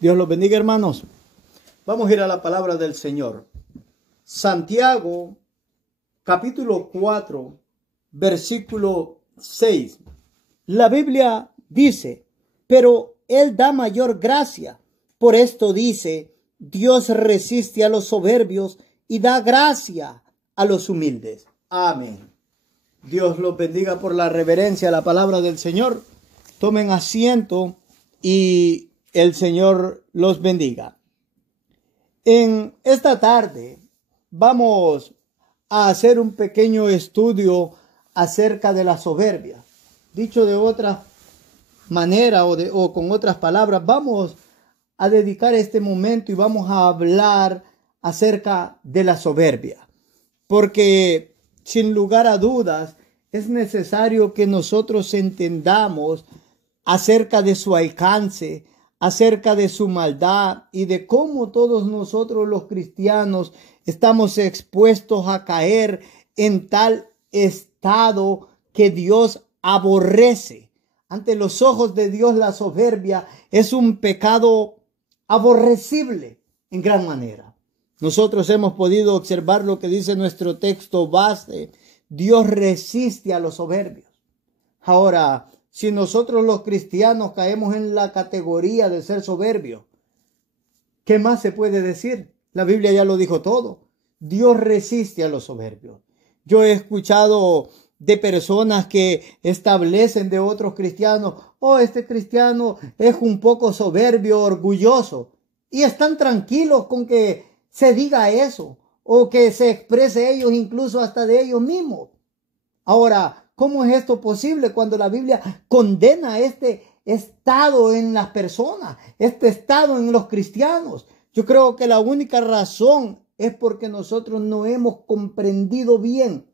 Dios los bendiga, hermanos. Vamos a ir a la palabra del Señor. Santiago, capítulo 4, versículo 6. La Biblia dice, pero Él da mayor gracia. Por esto dice, Dios resiste a los soberbios y da gracia a los humildes. Amén. Dios los bendiga por la reverencia a la palabra del Señor. Tomen asiento y el Señor los bendiga. En esta tarde vamos a hacer un pequeño estudio acerca de la soberbia. Dicho de otra manera o con otras palabras, vamos a dedicar este momento y vamos a hablar acerca de la soberbia. Porque sin lugar a dudas es necesario que nosotros entendamos acerca de su alcance, acerca de su maldad y de cómo todos nosotros los cristianos estamos expuestos a caer en tal estado que Dios aborrece. Ante los ojos de Dios la soberbia es un pecado aborrecible en gran manera. Nosotros hemos podido observar lo que dice nuestro texto base. Dios resiste a los soberbios. Ahora, si nosotros los cristianos caemos en la categoría de ser soberbios, ¿qué más se puede decir? La Biblia ya lo dijo todo. Dios resiste a los soberbios. Yo he escuchado de personas que establecen de otros cristianos, este cristiano es un poco soberbio, orgulloso, y están tranquilos con que se diga eso, o que se exprese ellos, incluso hasta de ellos mismos. Ahora, ¿cómo es esto posible cuando la Biblia condena este estado en las personas, este estado en los cristianos? Yo creo que la única razón es porque nosotros no hemos comprendido bien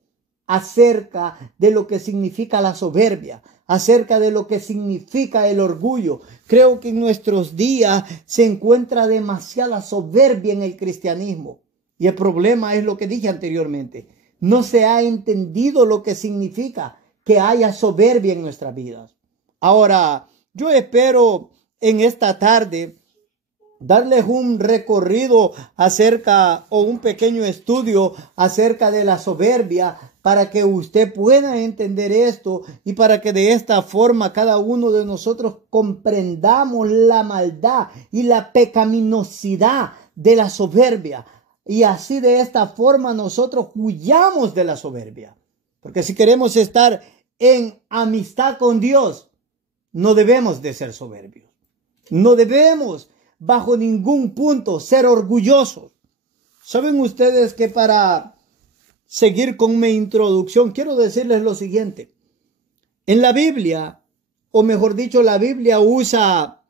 acerca de lo que significa la soberbia, acerca de lo que significa el orgullo. Creo que en nuestros días se encuentra demasiada soberbia en el cristianismo. Y el problema es lo que dije anteriormente. No se ha entendido lo que significa que haya soberbia en nuestras vidas. Ahora, yo espero en esta tarde darles un recorrido acerca o un pequeño estudio acerca de la soberbia para que usted pueda entender esto y para que de esta forma cada uno de nosotros comprendamos la maldad y la pecaminosidad de la soberbia. Y así de esta forma nosotros huyamos de la soberbia. Porque si queremos estar en amistad con Dios, no debemos de ser soberbios. No debemos bajo ningún punto ser orgullosos. ¿Saben ustedes que para seguir con mi introducción quiero decirles lo siguiente? En la Biblia, o mejor dicho, la Biblia usa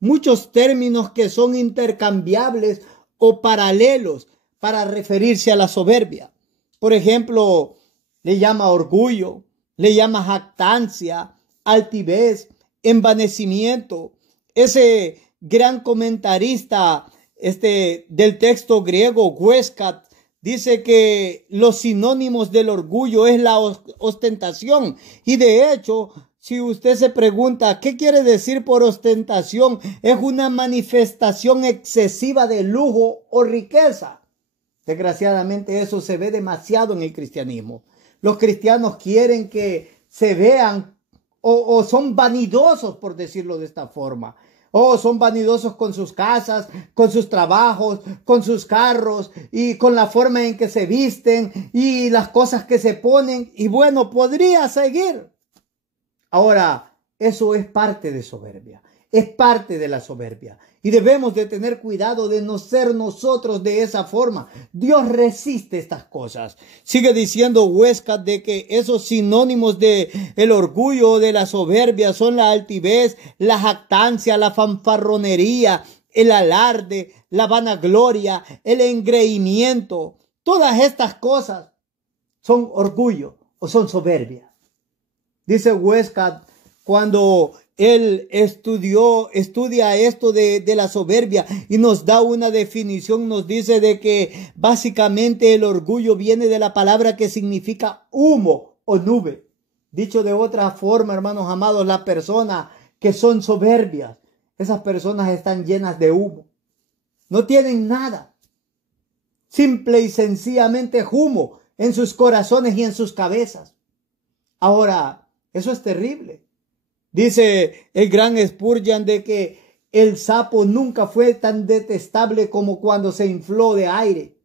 muchos términos que son intercambiables o paralelos para referirse a la soberbia. Por ejemplo, le llama orgullo, le llama jactancia, altivez, envanecimiento. Ese gran comentarista del texto griego, Huescat, dice que los sinónimos del orgullo es la ostentación. Y de hecho, si usted se pregunta, ¿qué quiere decir por ostentación? Es una manifestación excesiva de lujo o riqueza. Desgraciadamente eso se ve demasiado en el cristianismo. Los cristianos quieren que se vean o son vanidosos, por decirlo de esta forma. Son vanidosos con sus casas, con sus trabajos, con sus carros y con la forma en que se visten y las cosas que se ponen. Y bueno, podría seguir. Ahora, eso es parte de soberbia. Es parte de la soberbia. Y debemos de tener cuidado de no ser nosotros de esa forma. Dios resiste estas cosas. Sigue diciendo Huesca de que esos sinónimos de el orgullo o de la soberbia son la altivez, la jactancia, la fanfarronería, el alarde, la vanagloria, el engreimiento. Todas estas cosas son orgullo o son soberbia. Dice Huesca cuando él estudia esto de la soberbia y nos da una definición, nos dice de que básicamente el orgullo viene de la palabra que significa humo o nube. Dicho de otra forma, hermanos amados, las personas que son soberbias esas personas están llenas de humo. No tienen nada. Simple y sencillamente humo en sus corazones y en sus cabezas. Ahora, eso es terrible. Dice el gran Spurgeon de que el sapo nunca fue tan detestable como cuando se infló de aire.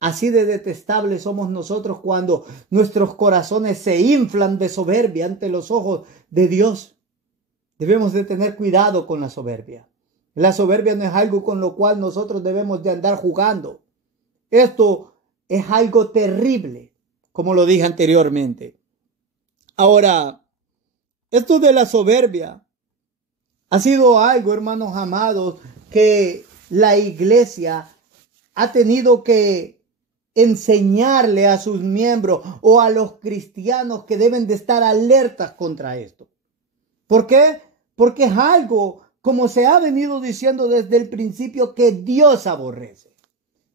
Así de detestables somos nosotros cuando nuestros corazones se inflan de soberbia ante los ojos de Dios. Debemos de tener cuidado con la soberbia. La soberbia no es algo con lo cual nosotros debemos de andar jugando. Esto es algo terrible, como lo dije anteriormente. Ahora, esto de la soberbia ha sido algo, hermanos amados, que la iglesia ha tenido que enseñarle a sus miembros o a los cristianos que deben de estar alertas contra esto. ¿Por qué? Porque es algo, como se ha venido diciendo desde el principio, que Dios aborrece.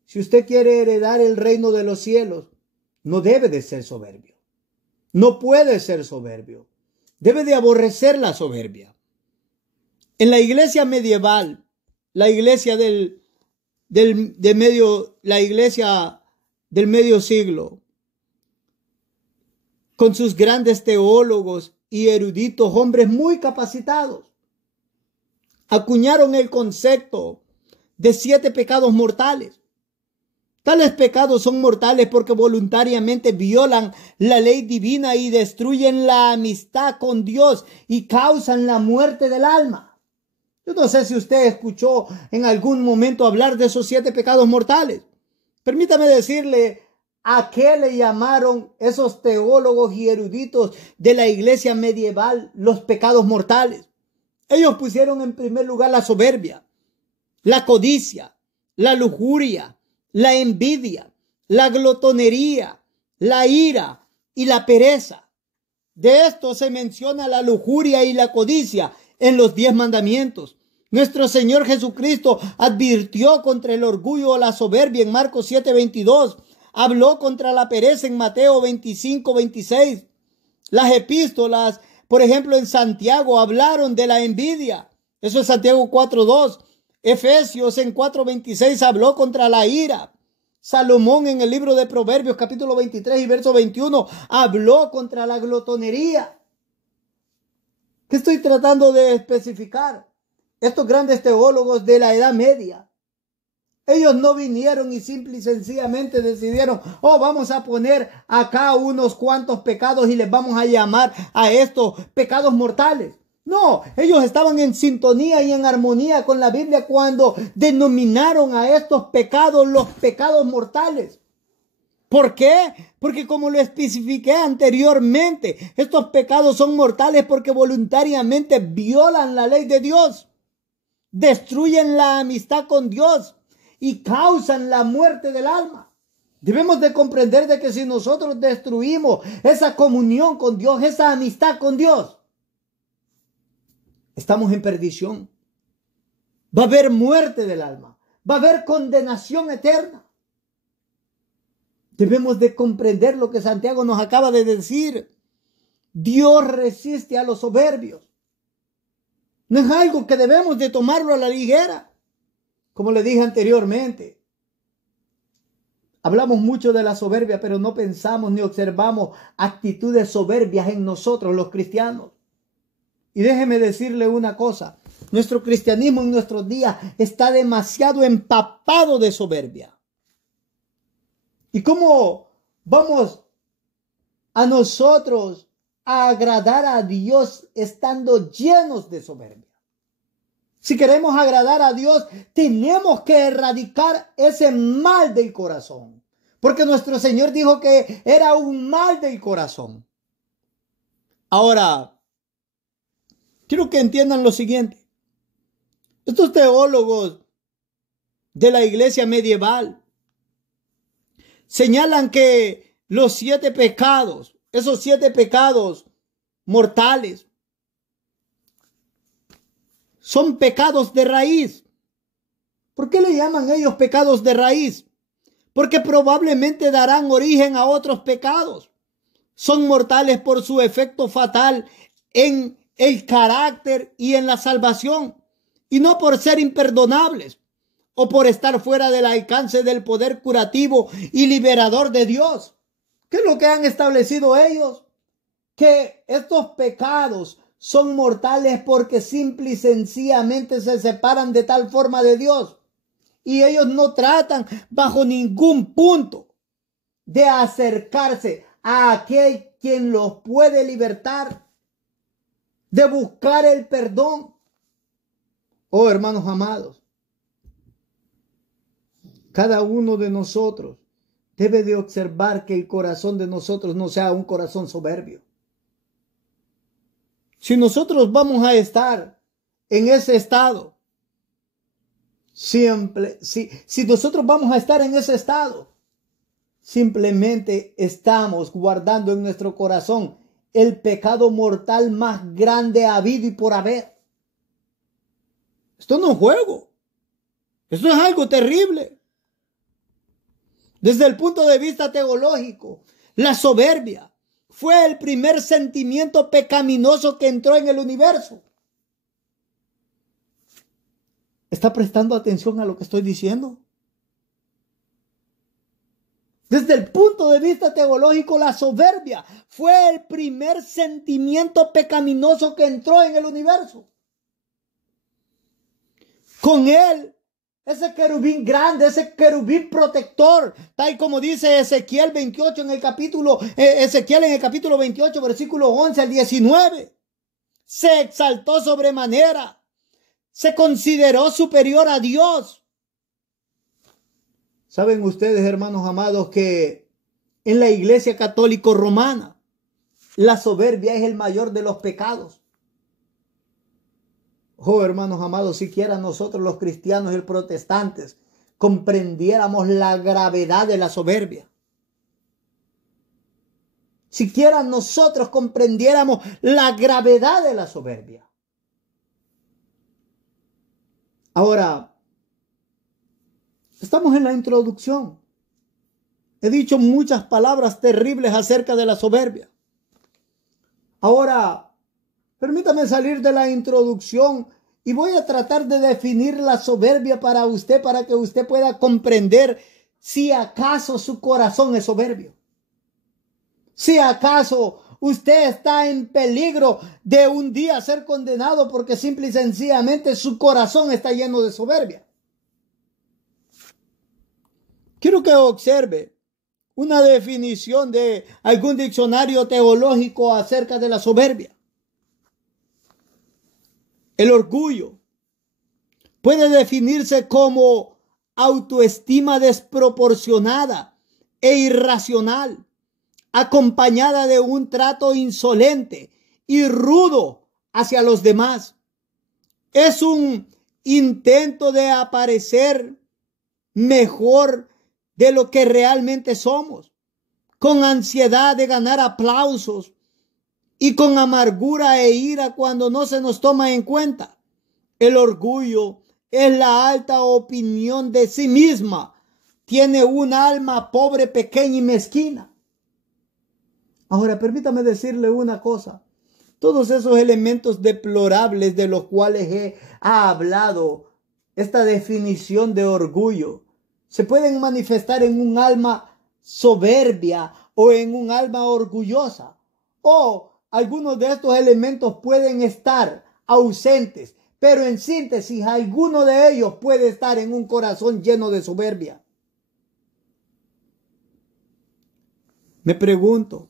Si usted quiere heredar el reino de los cielos, no debe de ser soberbio. No puede ser soberbio. Debe de aborrecer la soberbia. En la iglesia medieval, la iglesia del medio siglo, con sus grandes teólogos y eruditos, hombres muy capacitados, acuñaron el concepto de 7 pecados mortales. Tales pecados son mortales porque voluntariamente violan la ley divina y destruyen la amistad con Dios y causan la muerte del alma. Yo no sé si usted escuchó en algún momento hablar de esos 7 pecados mortales. Permítame decirle a qué le llamaron esos teólogos y eruditos de la iglesia medieval los pecados mortales. Ellos pusieron en primer lugar la soberbia, la codicia, la lujuria, la envidia, la glotonería, la ira y la pereza. De esto se menciona la lujuria y la codicia en los 10 mandamientos. Nuestro Señor Jesucristo advirtió contra el orgullo o la soberbia en Marcos 7:22. Habló contra la pereza en Mateo 25:26. Las epístolas, por ejemplo, en Santiago hablaron de la envidia. Eso es Santiago 4:2. Efesios en 4:26 habló contra la ira. Salomón en el libro de Proverbios capítulo 23 y verso 21 habló contra la glotonería. ¿Qué estoy tratando de especificar? Estos grandes teólogos de la Edad Media, ellos no vinieron y simple y sencillamente decidieron, vamos a poner acá unos cuantos pecados y les vamos a llamar a estos pecados mortales. No, ellos estaban en sintonía y en armonía con la Biblia cuando denominaron a estos pecados los pecados mortales. ¿Por qué? Porque como lo especifiqué anteriormente, estos pecados son mortales porque voluntariamente violan la ley de Dios, destruyen la amistad con Dios y causan la muerte del alma. Debemos de comprender de que si nosotros destruimos esa comunión con Dios, esa amistad con Dios, estamos en perdición. Va a haber muerte del alma. Va a haber condenación eterna. Debemos de comprender lo que Santiago nos acaba de decir. Dios resiste a los soberbios. No es algo que debemos de tomarlo a la ligera. Como le dije anteriormente, hablamos mucho de la soberbia, pero no pensamos ni observamos actitudes soberbias en nosotros los cristianos. Y déjeme decirle una cosa, nuestro cristianismo en nuestros días está demasiado empapado de soberbia. ¿Y cómo vamos a nosotros a agradar a Dios estando llenos de soberbia? Si queremos agradar a Dios, tenemos que erradicar ese mal del corazón. Porque nuestro Señor dijo que era un mal del corazón. Ahora, quiero que entiendan lo siguiente. Estos teólogos de la iglesia medieval señalan que los 7 pecados, esos 7 pecados mortales, son pecados de raíz. ¿Por qué le llaman ellos pecados de raíz? Porque probablemente darán origen a otros pecados. Son mortales por su efecto fatal en el carácter y en la salvación. y no por ser imperdonables o por estar fuera del alcance del poder curativo y liberador de Dios. ¿Qué es lo que han establecido ellos? Que estos pecados son mortales porque simple y sencillamente se separan de tal forma de Dios. Y ellos no tratan bajo ningún punto de acercarse a aquel quien los puede libertar, de buscar el perdón. Oh, hermanos amados, cada uno de nosotros debe de observar que el corazón de nosotros no sea un corazón soberbio. Si nosotros vamos a estar en ese estado, si nosotros vamos a estar en ese estado, simplemente estamos guardando en nuestro corazón el pecado mortal más grande habido y por haber. Esto no es juego. Esto es algo terrible. Desde el punto de vista teológico, la soberbia fue el primer sentimiento pecaminoso que entró en el universo. ¿Está prestando atención a lo que estoy diciendo? Desde el punto de vista teológico, la soberbia fue el primer sentimiento pecaminoso que entró en el universo. Con él, ese querubín grande, ese querubín protector, tal como dice Ezequiel 28 en el capítulo 28, versículo 11 al 19, se exaltó sobremanera, se consideró superior a Dios. Saben ustedes, hermanos amados, que en la Iglesia Católica Romana, la soberbia es el mayor de los pecados. Oh, hermanos amados, siquiera nosotros los cristianos y los protestantes comprendiéramos la gravedad de la soberbia. Siquiera nosotros comprendiéramos la gravedad de la soberbia. Ahora, estamos en la introducción. He dicho muchas palabras terribles acerca de la soberbia. Ahora, permítame salir de la introducción y voy a tratar de definir la soberbia para usted, para que usted pueda comprender si acaso su corazón es soberbio. Si acaso usted está en peligro de un día ser condenado porque simple y sencillamente su corazón está lleno de soberbia. Quiero que observe una definición de algún diccionario teológico acerca de la soberbia. El orgullo puede definirse como autoestima desproporcionada e irracional, acompañada de un trato insolente y rudo hacia los demás. Es un intento de aparecer mejor de lo que realmente somos, con ansiedad de ganar aplausos y con amargura e ira cuando no se nos toma en cuenta. El orgullo es la alta opinión de sí misma. Tiene un alma pobre, pequeña y mezquina. Ahora, permítame decirle una cosa. Todos esos elementos deplorables de los cuales ha hablado esta definición de orgullo se pueden manifestar en un alma soberbia o en un alma orgullosa. O algunos de estos elementos pueden estar ausentes, pero en síntesis, alguno de ellos puede estar en un corazón lleno de soberbia. Me pregunto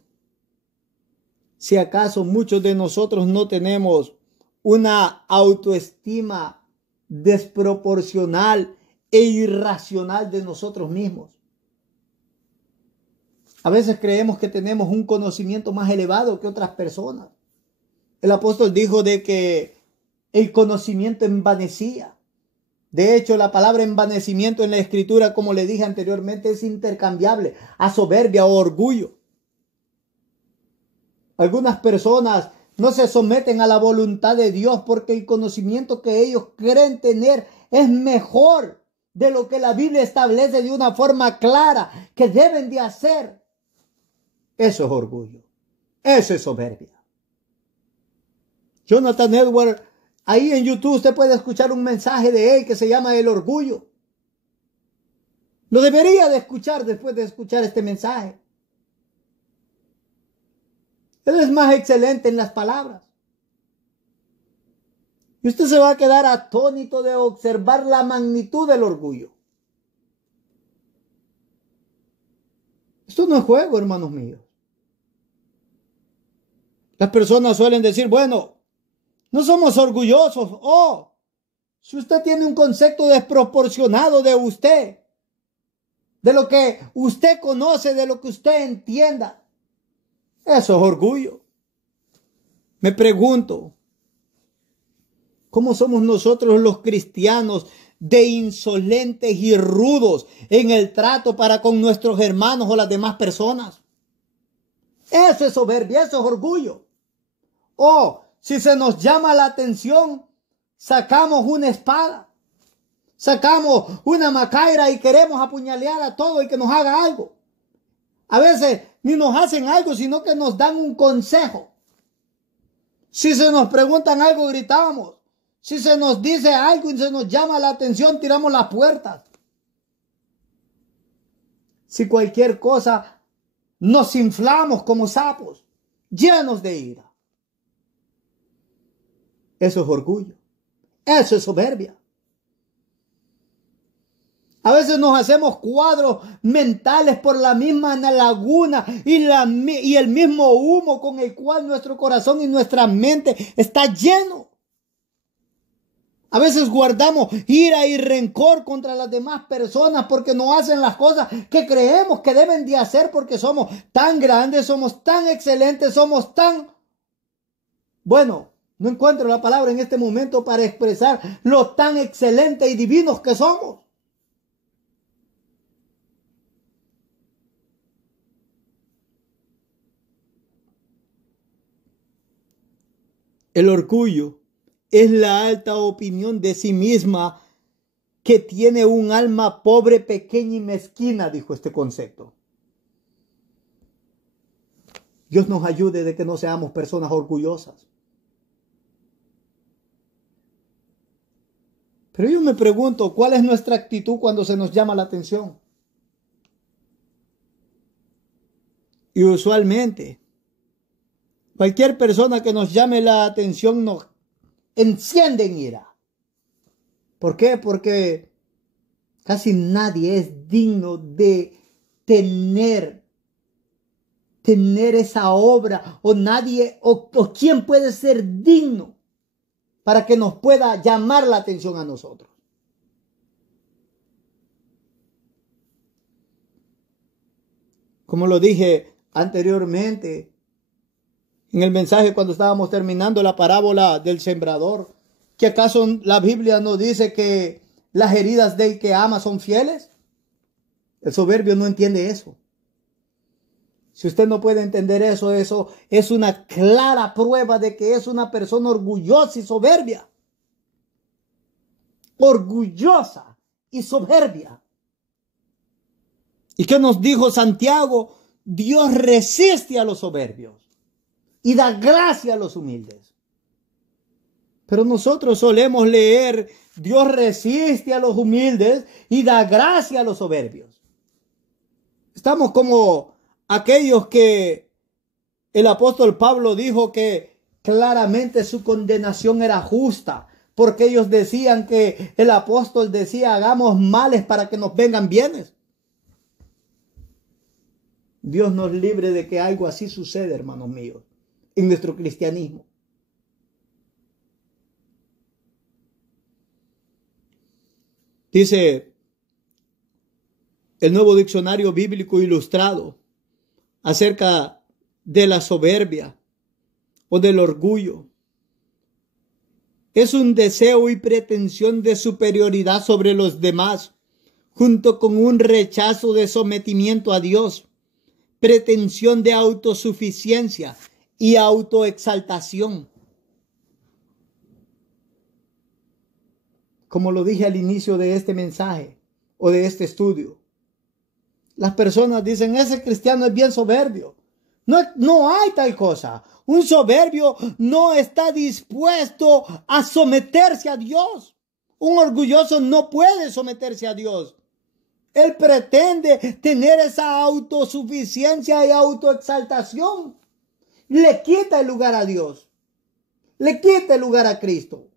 si acaso muchos de nosotros no tenemos una autoestima desproporcional e irracional de nosotros mismos. A veces creemos que tenemos un conocimiento más elevado que otras personas. El apóstol dijo de que el conocimiento envanecía. De hecho, la palabra envanecimiento en la escritura, como le dije anteriormente, es intercambiable a soberbia o orgullo. Algunas personas no se someten a la voluntad de Dios porque el conocimiento que ellos creen tener es mejor de lo que la Biblia establece de una forma clara que deben de hacer. Eso es orgullo. Eso es soberbia. Jonathan Edwards Ahí en YouTube usted puede escuchar un mensaje de él que se llama El Orgullo. Lo debería de escuchar después de escuchar este mensaje. Él es más excelente en las palabras. Y usted se va a quedar atónito de observar la magnitud del orgullo. Esto no es juego, hermanos míos. Las personas suelen decir, bueno, no somos orgullosos. Oh, si usted tiene un concepto desproporcionado de usted, de lo que usted conoce, de lo que usted entienda, eso es orgullo. Me pregunto, ¿cómo somos nosotros los cristianos de insolentes y rudos en el trato para con nuestros hermanos o las demás personas? Eso es soberbia, eso es orgullo. O si se nos llama la atención, sacamos una espada, sacamos una macaira y queremos apuñalear a todo y que nos haga algo. A veces ni nos hacen algo, sino que nos dan un consejo. Si se nos preguntan algo, gritamos. Si se nos dice algo y se nos llama la atención, tiramos las puertas. Si cualquier cosa, nos inflamos como sapos, llenos de ira. Eso es orgullo. Eso es soberbia. A veces nos hacemos cuadros mentales por la misma laguna y el mismo humo con el cual nuestro corazón y nuestra mente está lleno. A veces guardamos ira y rencor contra las demás personas porque no hacen las cosas que creemos que deben de hacer porque somos tan grandes, somos tan excelentes, somos tan... Bueno, no encuentro la palabra en este momento para expresar lo tan excelentes y divinos que somos. El orgullo es la alta opinión de sí misma que tiene un alma pobre, pequeña y mezquina, dijo este concepto. Dios nos ayude de que no seamos personas orgullosas. Pero yo me pregunto, ¿cuál es nuestra actitud cuando se nos llama la atención? Y usualmente, cualquier persona que nos llame la atención nos enciende en ira. ¿Por qué? Porque casi nadie es digno de tener esa obra, o nadie, o quién puede ser digno para que nos pueda llamar la atención a nosotros. Como lo dije anteriormente en el mensaje cuando estábamos terminando la parábola del sembrador, ¿que acaso la Biblia no dice que las heridas del que ama son fieles? El soberbio no entiende eso. Si usted no puede entender eso, eso es una clara prueba de que es una persona orgullosa y soberbia. Orgullosa y soberbia. ¿Y qué nos dijo Santiago? Dios resiste a los soberbios y da gracia a los humildes. Pero nosotros solemos leer, Dios resiste a los humildes y da gracia a los soberbios. Estamos como aquellos que el apóstol Pablo dijo que claramente su condenación era justa, porque ellos decían que el apóstol decía, hagamos males para que nos vengan bienes. Dios nos libre de que algo así suceda, hermanos míos, en nuestro cristianismo. Dice el Nuevo Diccionario Bíblico Ilustrado acerca de la soberbia o del orgullo. Es un deseo y pretensión de superioridad sobre los demás, junto con un rechazo de sometimiento a Dios, pretensión de autosuficiencia y autoexaltación. Como lo dije al inicio de este mensaje o de este estudio, las personas dicen, ese cristiano es bien soberbio. No, no hay tal cosa. Un soberbio no está dispuesto a someterse a Dios. Un orgulloso no puede someterse a Dios. Él pretende tener esa autosuficiencia y autoexaltación. Le quita el lugar a Dios. Le quita el lugar a Cristo.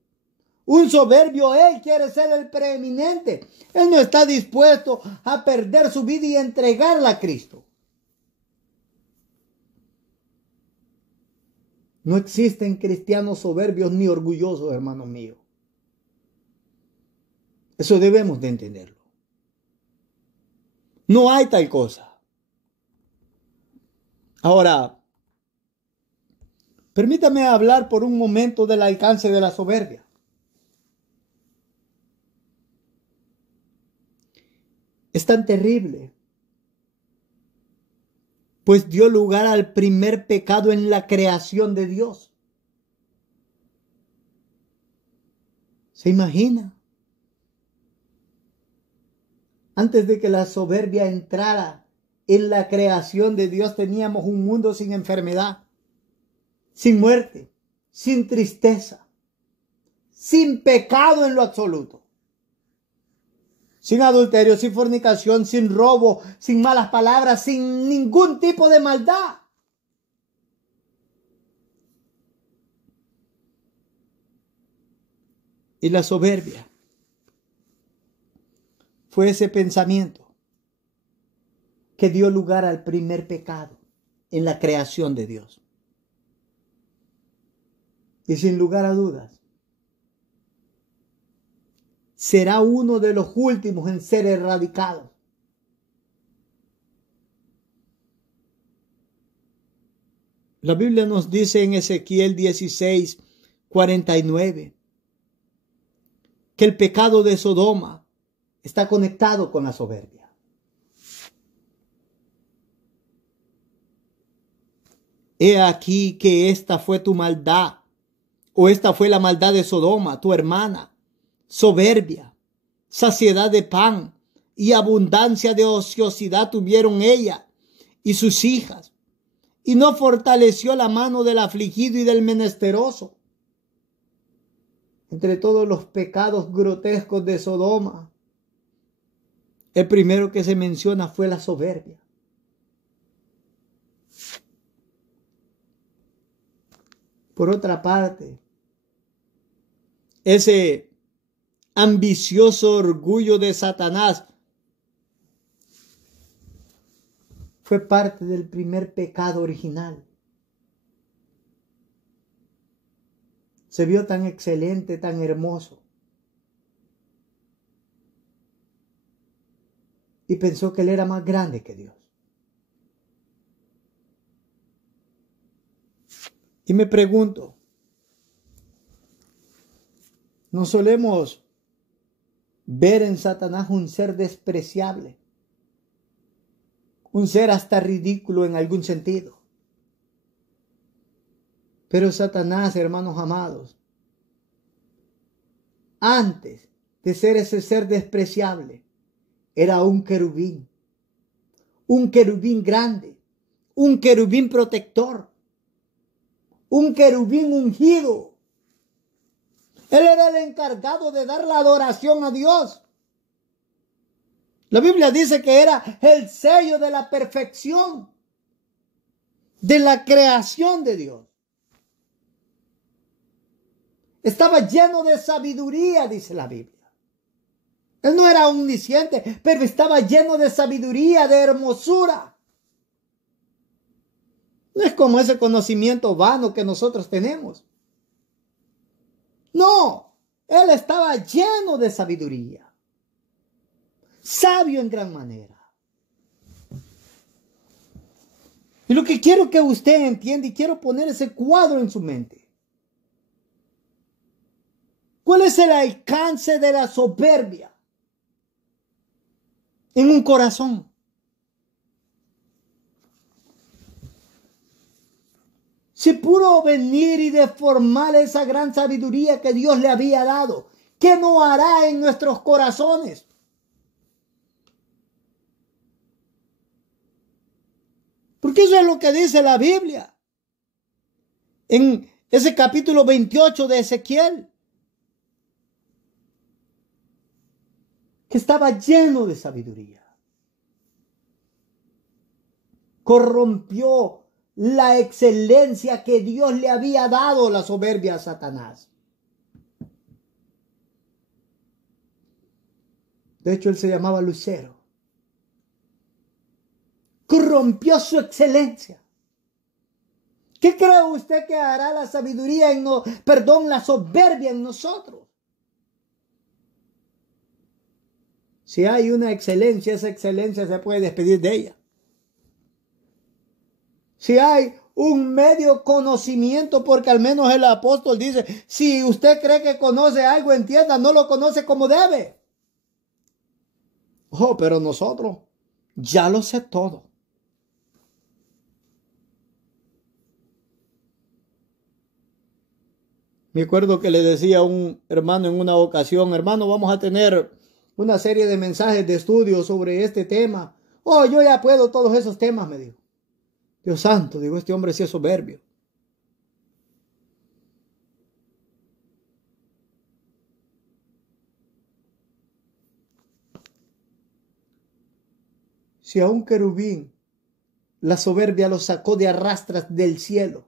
Un soberbio, él quiere ser el preeminente. Él no está dispuesto a perder su vida y entregarla a Cristo. No existen cristianos soberbios ni orgullosos, hermanos míos. Eso debemos de entenderlo. No hay tal cosa. Ahora, permítame hablar por un momento del alcance de la soberbia. Es tan terrible, pues dio lugar al primer pecado en la creación de Dios. ¿Se imagina? Antes de que la soberbia entrara en la creación de Dios, teníamos un mundo sin enfermedad, sin muerte, sin tristeza, sin pecado en lo absoluto. Sin adulterio, sin fornicación, sin robo, sin malas palabras, sin ningún tipo de maldad. Y la soberbia fue ese pensamiento que dio lugar al primer pecado en la creación de Dios. Y sin lugar a dudas, será uno de los últimos en ser erradicado. La Biblia nos dice en Ezequiel 16:49 que el pecado de Sodoma está conectado con la soberbia. He aquí que esta fue tu maldad, o esta fue la maldad de Sodoma, tu hermana. Soberbia, saciedad de pan y abundancia de ociosidad tuvieron ella y sus hijas, y no fortaleció la mano del afligido y del menesteroso. Entre todos los pecados grotescos de Sodoma, el primero que se menciona fue la soberbia. Por otra parte, ese ambicioso orgullo de Satanás fue parte del primer pecado original. Se vio tan excelente, tan hermoso, y pensó que él era más grande que Dios. Y me pregunto, ¿no solemos ver en Satanás un ser despreciable? Un ser hasta ridículo en algún sentido. Pero Satanás, hermanos amados, antes de ser ese ser despreciable, era un querubín grande, un querubín protector, un querubín ungido. Él era el encargado de dar la adoración a Dios. La Biblia dice que era el sello de la perfección, de la creación de Dios. Estaba lleno de sabiduría, dice la Biblia. Él no era omnisciente, pero estaba lleno de sabiduría, de hermosura. No es como ese conocimiento vano que nosotros tenemos. No, él estaba lleno de sabiduría. Sabio en gran manera. Y lo que quiero que usted entienda, y quiero poner ese cuadro en su mente. ¿Cuál es el alcance de la soberbia en un corazón? Si pudo venir y deformar esa gran sabiduría que Dios le había dado, ¿qué no hará en nuestros corazones? Porque eso es lo que dice la Biblia. En ese capítulo 28 de Ezequiel. Que estaba lleno de sabiduría. Corrompió la excelencia que Dios le había dado la soberbia a Satanás. De hecho, él se llamaba Lucero. Corrompió su excelencia. ¿Qué cree usted que hará la sabiduría la soberbia en nosotros? Si hay una excelencia, esa excelencia se puede despedir de ella. Si hay un medio conocimiento, porque al menos el apóstol dice, si usted cree que conoce algo, entienda, no lo conoce como debe. Oh, pero nosotros ya lo sé todo. Me acuerdo que le decía a un hermano en una ocasión, hermano, vamos a tener una serie de mensajes de estudio sobre este tema. Oh, yo ya puedo todos esos temas, me dijo. Dios santo, digo, este hombre sí es soberbio. Si a un querubín la soberbia lo sacó de arrastras del cielo,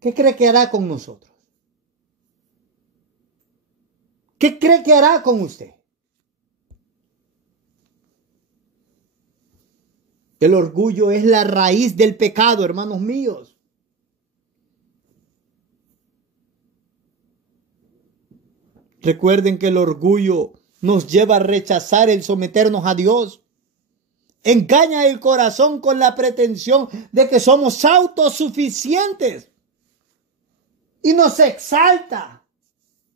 ¿qué cree que hará con nosotros? ¿Qué cree que hará con usted? El orgullo es la raíz del pecado, hermanos míos. Recuerden que el orgullo nos lleva a rechazar el someternos a Dios. Engaña el corazón con la pretensión de que somos autosuficientes. Y nos exalta.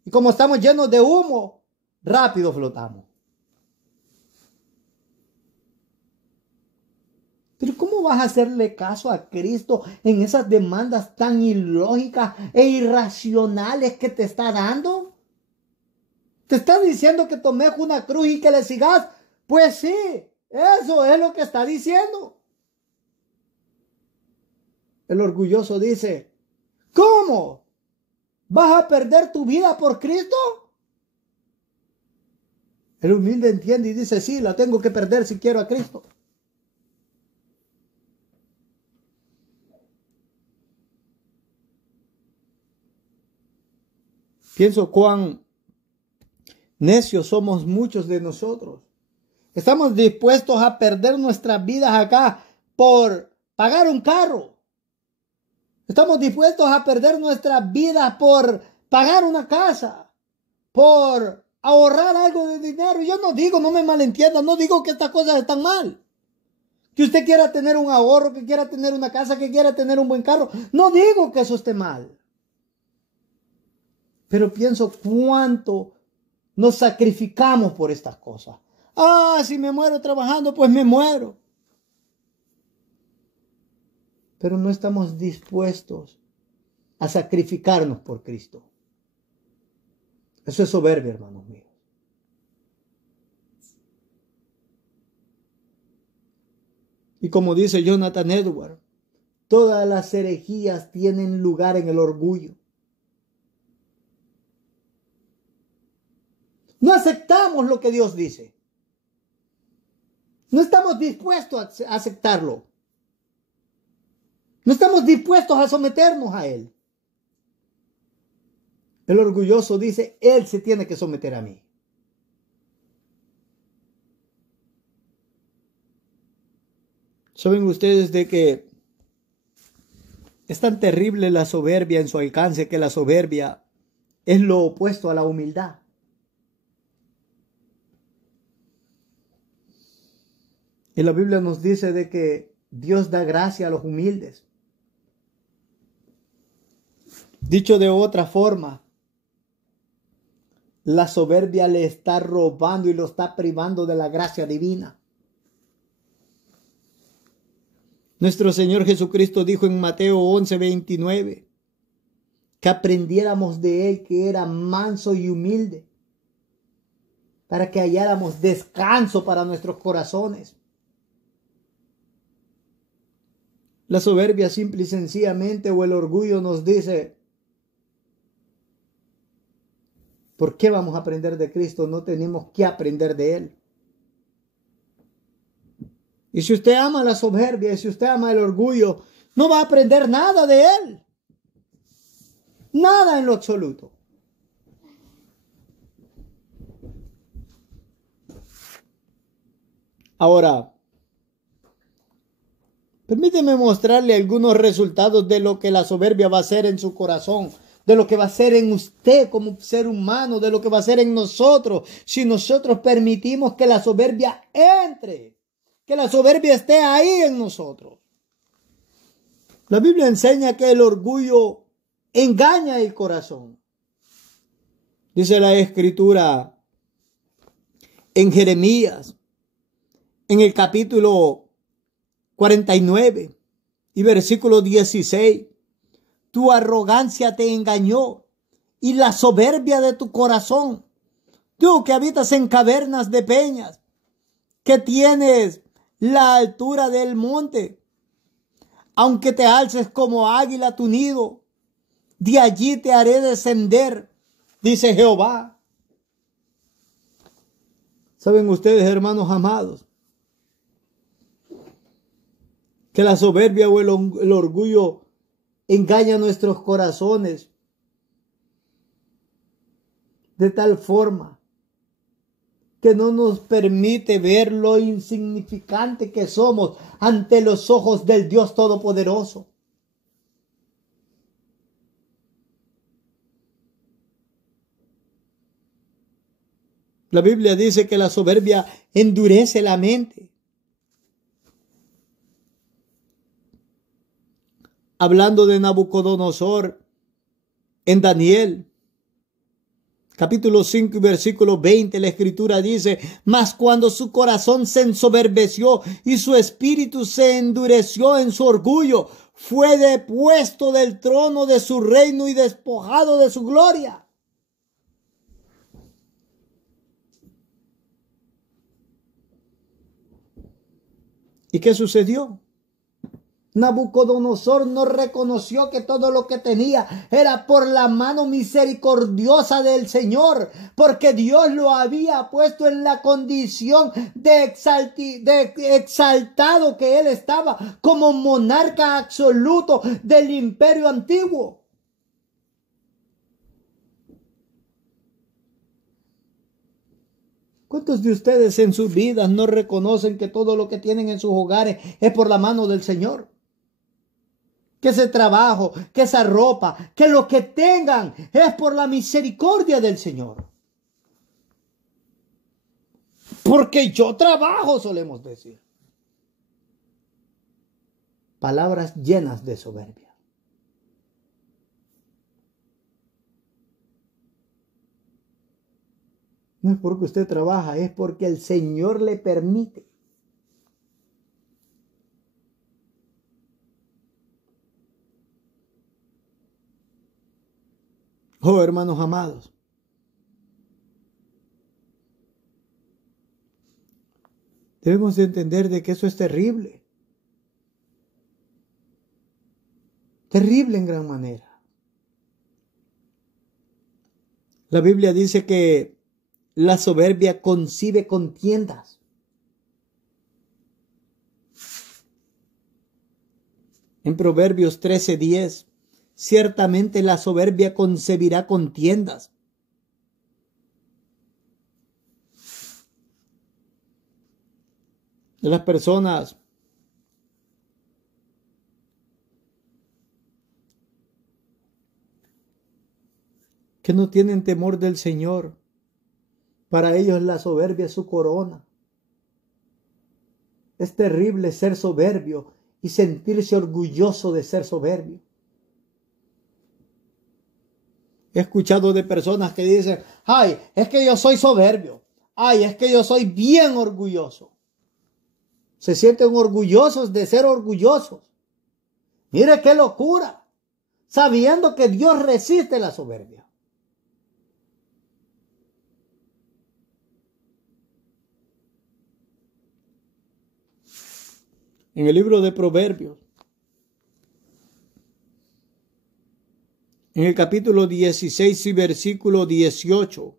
Y como estamos llenos de humo, rápido flotamos. Pero ¿cómo vas a hacerle caso a Cristo en esas demandas tan ilógicas e irracionales que te está dando? ¿Te está diciendo que tomes una cruz y que le sigas? Pues sí, eso es lo que está diciendo. El orgulloso dice, ¿cómo? ¿Vas a perder tu vida por Cristo? El humilde entiende y dice, sí, la tengo que perder si quiero a Cristo. Pienso cuán necios somos muchos de nosotros. Estamos dispuestos a perder nuestras vidas acá por pagar un carro. Estamos dispuestos a perder nuestras vidas por pagar una casa, por ahorrar algo de dinero. Yo no digo, no me malentiendan, no digo que estas cosas están mal. Que usted quiera tener un ahorro, que quiera tener una casa, que quiera tener un buen carro. No digo que eso esté mal. Pero pienso cuánto nos sacrificamos por estas cosas. Ah, si me muero trabajando, pues me muero. Pero no estamos dispuestos a sacrificarnos por Cristo. Eso es soberbia, hermanos míos. Y como dice Jonathan Edwards, todas las herejías tienen lugar en el orgullo. No aceptamos lo que Dios dice. No estamos dispuestos a aceptarlo. No estamos dispuestos a someternos a Él. El orgulloso dice, Él se tiene que someter a mí. ¿Saben ustedes de que es tan terrible la soberbia en su alcance que la soberbia es lo opuesto a la humildad? Y la Biblia nos dice de que Dios da gracia a los humildes. Dicho de otra forma, la soberbia le está robando y lo está privando de la gracia divina. Nuestro Señor Jesucristo dijo en Mateo 11:29 que aprendiéramos de Él, que era manso y humilde, para que halláramos descanso para nuestros corazones. La soberbia simple y sencillamente o el orgullo nos dice, ¿por qué vamos a aprender de Cristo? No tenemos que aprender de Él. Y si usted ama la soberbia, y si usted ama el orgullo, no va a aprender nada de Él. Nada en lo absoluto. Ahora, permíteme mostrarle algunos resultados de lo que la soberbia va a hacer en su corazón, de lo que va a hacer en usted como ser humano, de lo que va a hacer en nosotros, si nosotros permitimos que la soberbia entre, que la soberbia esté ahí en nosotros. La Biblia enseña que el orgullo engaña el corazón. Dice la Escritura en Jeremías, en el capítulo 49 y versículo 16. Tu arrogancia te engañó y la soberbia de tu corazón. Tú que habitas en cavernas de peñas, que tienes la altura del monte, aunque te alces como águila tu nido, de allí te haré descender, dice Jehová. ¿Saben ustedes, hermanos amados, que la soberbia o el orgullo engaña nuestros corazones de tal forma que no nos permite ver lo insignificante que somos ante los ojos del Dios Todopoderoso? La Biblia dice que la soberbia endurece la mente. Hablando de Nabucodonosor en Daniel, capítulo 5 y versículo 20, la Escritura dice: mas cuando su corazón se ensoberbeció y su espíritu se endureció en su orgullo, fue depuesto del trono de su reino y despojado de su gloria. ¿Y qué sucedió? Nabucodonosor no reconoció que todo lo que tenía era por la mano misericordiosa del Señor, porque Dios lo había puesto en la condición de exaltado que él estaba como monarca absoluto del imperio antiguo. ¿Cuántos de ustedes en sus vidas no reconocen que todo lo que tienen en sus hogares es por la mano del Señor? Que ese trabajo, que esa ropa, que lo que tengan es por la misericordia del Señor. Porque yo trabajo, solemos decir. Palabras llenas de soberbia. No es porque usted trabaja, es porque el Señor le permite. Oh, hermanos amados, debemos de entender de que eso es terrible. Terrible en gran manera. La Biblia dice que la soberbia concibe contiendas. En Proverbios 13:10, ciertamente la soberbia concebirá contiendas. De las personas que no tienen temor del Señor, para ellos la soberbia es su corona. Es terrible ser soberbio y sentirse orgulloso de ser soberbio. He escuchado de personas que dicen: ay, es que yo soy soberbio. Ay, es que yo soy bien orgulloso. Se sienten orgullosos de ser orgullosos. Mire qué locura, sabiendo que Dios resiste la soberbia. En el libro de Proverbios, En el capítulo 16 y versículo 18,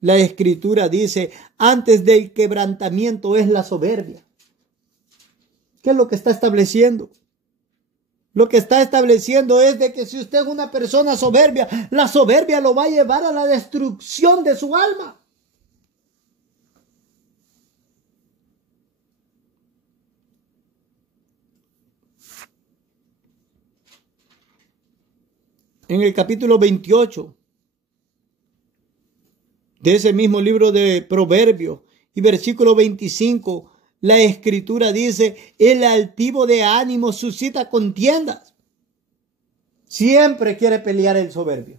la Escritura dice, antes del quebrantamiento es la soberbia. ¿Qué es lo que está estableciendo? Lo que está estableciendo es de que si usted es una persona soberbia, la soberbia lo va a llevar a la destrucción de su alma. En el capítulo 28 de ese mismo libro de Proverbios y versículo 25, la Escritura dice, el altivo de ánimo suscita contiendas. Siempre quiere pelear el soberbio.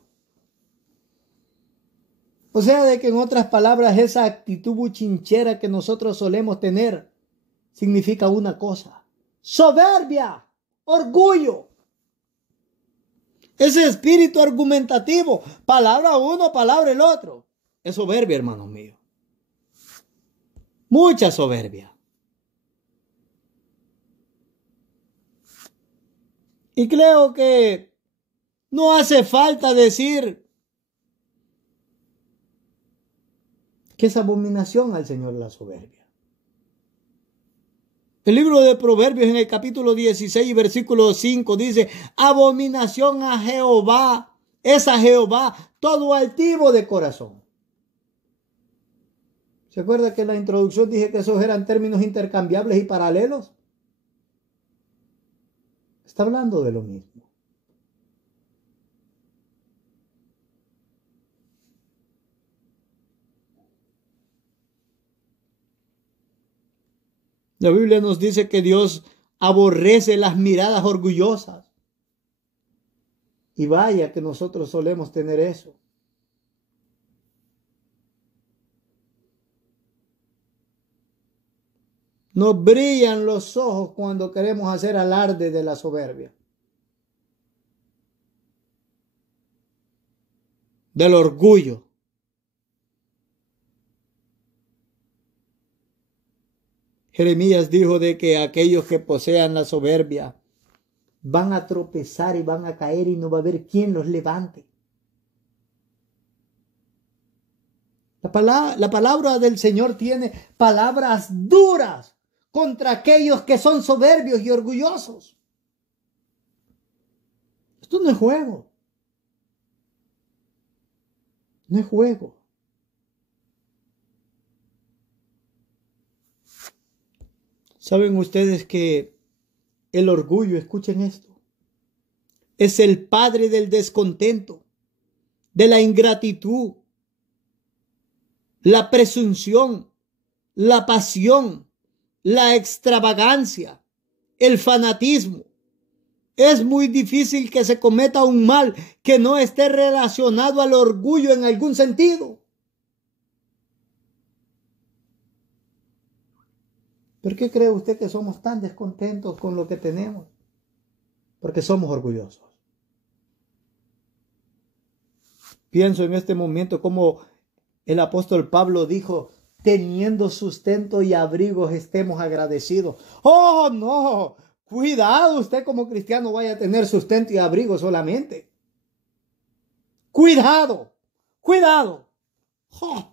O sea, de que en otras palabras, esa actitud buchinchera que nosotros solemos tener significa una cosa: soberbia, orgullo. Ese espíritu argumentativo, palabra uno, palabra el otro, es soberbia, hermanos míos. Mucha soberbia. Y creo que no hace falta decir que es abominación al Señor la soberbia. El libro de Proverbios en el capítulo 16 versículo 5 dice, abominación a Jehová, es a Jehová todo altivo de corazón. ¿Se acuerda que en la introducción dije que esos eran términos intercambiables y paralelos? Está hablando de lo mismo. La Biblia nos dice que Dios aborrece las miradas orgullosas. Y vaya que nosotros solemos tener eso. Nos brillan los ojos cuando queremos hacer alarde de la soberbia, del orgullo. Jeremías dijo de que aquellos que posean la soberbia van a tropezar y van a caer y no va a haber quien los levante. La palabra del Señor tiene palabras duras contra aquellos que son soberbios y orgullosos. Esto no es juego. No es juego. ¿Saben ustedes que el orgullo, escuchen esto, es el padre del descontento, de la ingratitud, la presunción, la pasión, la extravagancia, el fanatismo? Es muy difícil que se cometa un mal que no esté relacionado al orgullo en algún sentido. ¿Por qué cree usted que somos tan descontentos con lo que tenemos? Porque somos orgullosos. Pienso en este momento como el apóstol Pablo dijo, teniendo sustento y abrigos estemos agradecidos. ¡Oh, no! Cuidado, usted como cristiano vaya a tener sustento y abrigo solamente. Cuidado, cuidado. ¡Oh!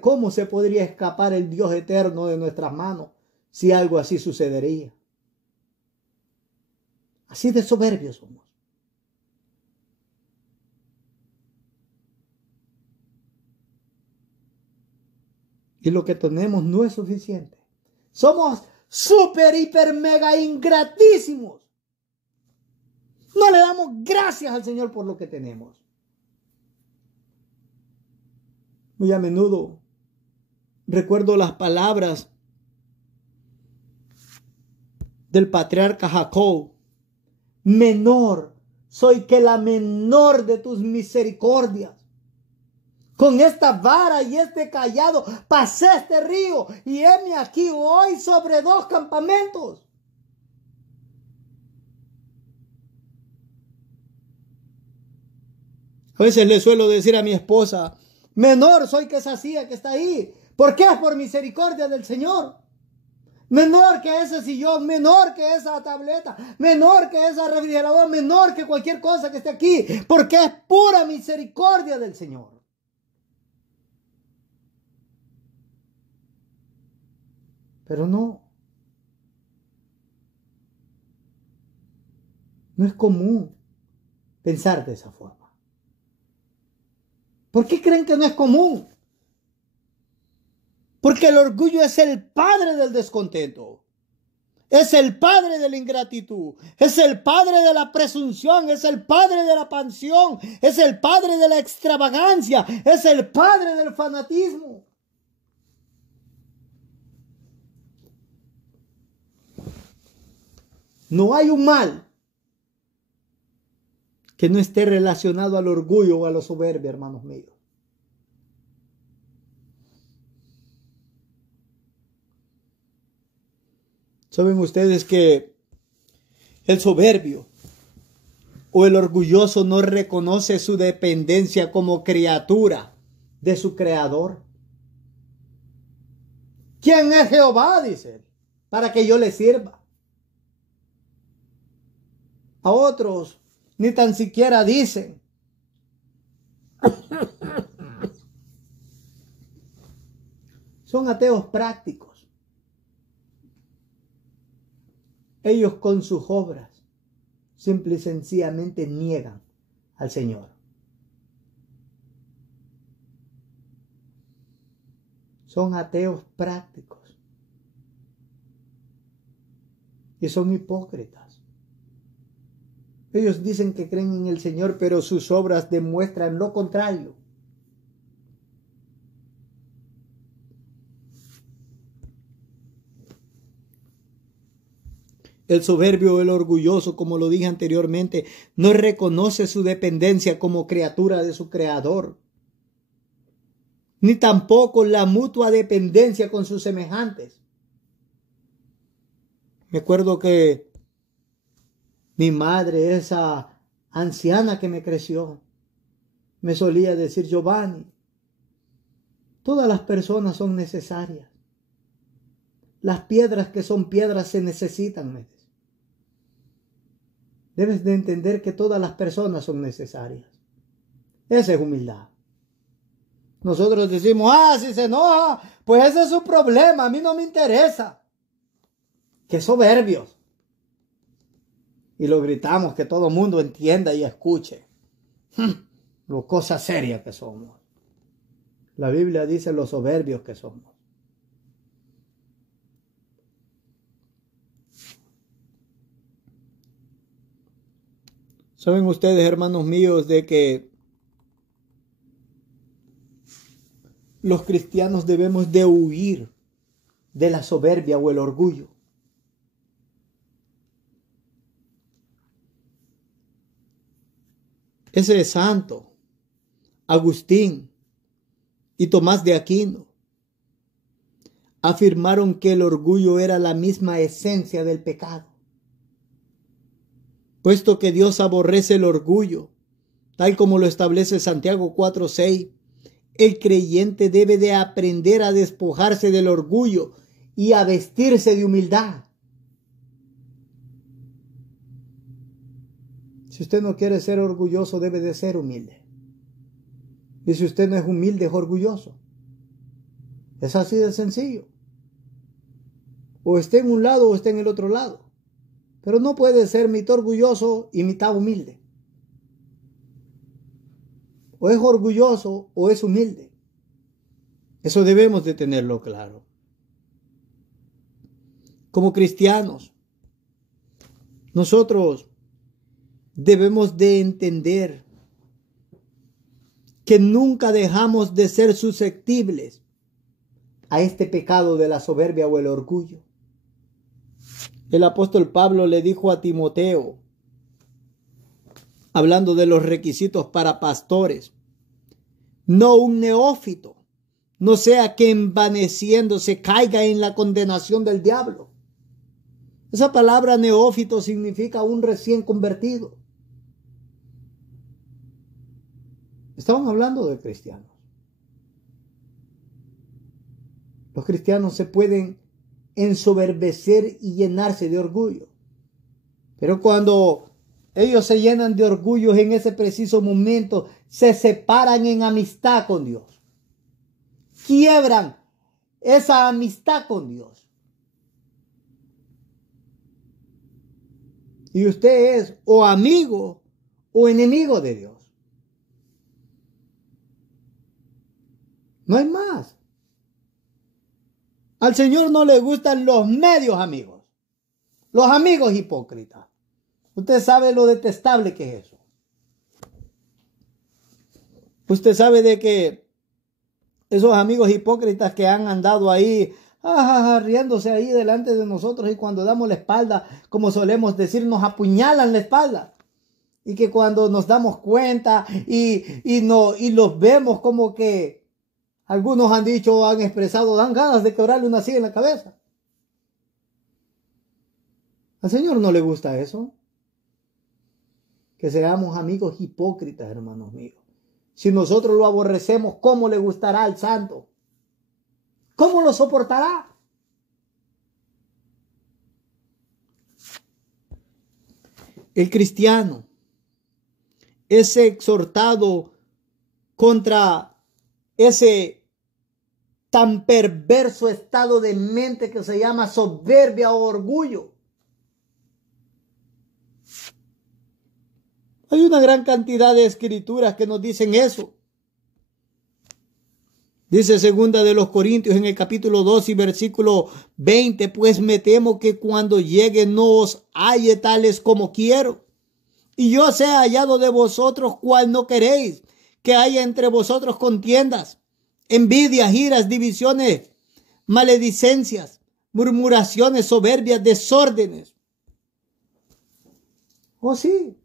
¿Cómo se podría escapar el Dios eterno de nuestras manos si algo así sucedería? Así de soberbios somos. Y lo que tenemos no es suficiente. Somos súper, hiper, mega ingratísimos. No le damos gracias al Señor por lo que tenemos. Muy a menudo recuerdo las palabras del patriarca Jacob. Menor soy que la menor de tus misericordias. Con esta vara y este cayado pasé este río y heme aquí hoy sobre 2 campamentos. A veces le suelo decir a mi esposa, menor soy que esa silla que está ahí, porque es por misericordia del Señor. menor que ese sillón, menor que esa tableta, menor que esa refrigeradora, menor que cualquier cosa que esté aquí, porque es pura misericordia del Señor. Pero no es común pensar de esa forma. ¿Por qué creen que no es común? Porque el orgullo es el padre del descontento. Es el padre de la ingratitud. Es el padre de la presunción. Es el padre de la pasión. Es el padre de la extravagancia. Es el padre del fanatismo. No hay un mal que no esté relacionado al orgullo o a la soberbia, hermanos míos. ¿Saben ustedes que el soberbio o el orgulloso no reconoce su dependencia como criatura de su creador? ¿Quién es Jehová? Dice él, para que yo le sirva. A otros ni tan siquiera dicen. Son ateos prácticos. Ellos con sus obras simple y sencillamente niegan al Señor. Son ateos prácticos. Y son hipócritas. Ellos dicen que creen en el Señor, pero sus obras demuestran lo contrario. El soberbio o el orgulloso, como lo dije anteriormente, no reconoce su dependencia como criatura de su creador, ni tampoco la mutua dependencia con sus semejantes. Me acuerdo que mi madre, esa anciana que me creció, me solía decir: Giovanni, todas las personas son necesarias. Las piedras que son piedras se necesitan, me dice. Debes de entender que todas las personas son necesarias. Esa es humildad. Nosotros decimos: si se enoja, pues ese es su problema, a mí no me interesa. ¡Qué soberbios! Y lo gritamos que todo el mundo entienda y escuche. Lo cosa seria que somos. La Biblia dice los soberbios que somos. ¿Saben ustedes, hermanos míos, de que los cristianos debemos de huir de la soberbia o el orgullo? Ese santo, Agustín y Tomás de Aquino, afirmaron que el orgullo era la misma esencia del pecado. Puesto que Dios aborrece el orgullo, tal como lo establece Santiago 4:6, el creyente debe de aprender a despojarse del orgullo y a vestirse de humildad. Si usted no quiere ser orgulloso, debe de ser humilde. Y si usted no es humilde, es orgulloso. Es así de sencillo. O esté en un lado o esté en el otro lado. Pero no puede ser mitad orgulloso y mitad humilde. O es orgulloso o es humilde. Eso debemos de tenerlo claro. Como cristianos, nosotros debemos de entender que nunca dejamos de ser susceptibles a este pecado de la soberbia o el orgullo. El apóstol Pablo le dijo a Timoteo, hablando de los requisitos para pastores: no un neófito, no sea que envaneciéndose caiga en la condenación del diablo. Esa palabra neófito significa un recién convertido. Estaban hablando de cristianos. Los cristianos se pueden ensoberbecer y llenarse de orgullo. Pero cuando ellos se llenan de orgullo en ese preciso momento, se separan en amistad con Dios. Quiebran esa amistad con Dios. Y usted es o amigo o enemigo de Dios. No hay más. Al Señor no le gustan los medios amigos. Los amigos hipócritas. Usted sabe lo detestable que es eso. Usted sabe de que esos amigos hipócritas que han andado ahí, riéndose ahí delante de nosotros, y cuando damos la espalda, como solemos decir, nos apuñalan la espalda. Y que cuando nos damos cuenta y los vemos, como que algunos han dicho o han expresado, dan ganas de quebrarle una silla en la cabeza. Al Señor no le gusta eso. Que seamos amigos hipócritas, hermanos míos. Si nosotros lo aborrecemos, ¿cómo le gustará al santo? ¿Cómo lo soportará? El cristiano es exhortado contra ese tan perverso estado de mente que se llama soberbia o orgullo. Hay una gran cantidad de escrituras que nos dicen eso. Dice segunda de los Corintios en el capítulo 2 y versículo 20, pues me temo que cuando llegue no os halle tales como quiero. Y yo sea hallado de vosotros cual no queréis, que haya entre vosotros contiendas, envidias, iras, divisiones, maledicencias, murmuraciones, soberbias, desórdenes. Oh, sí.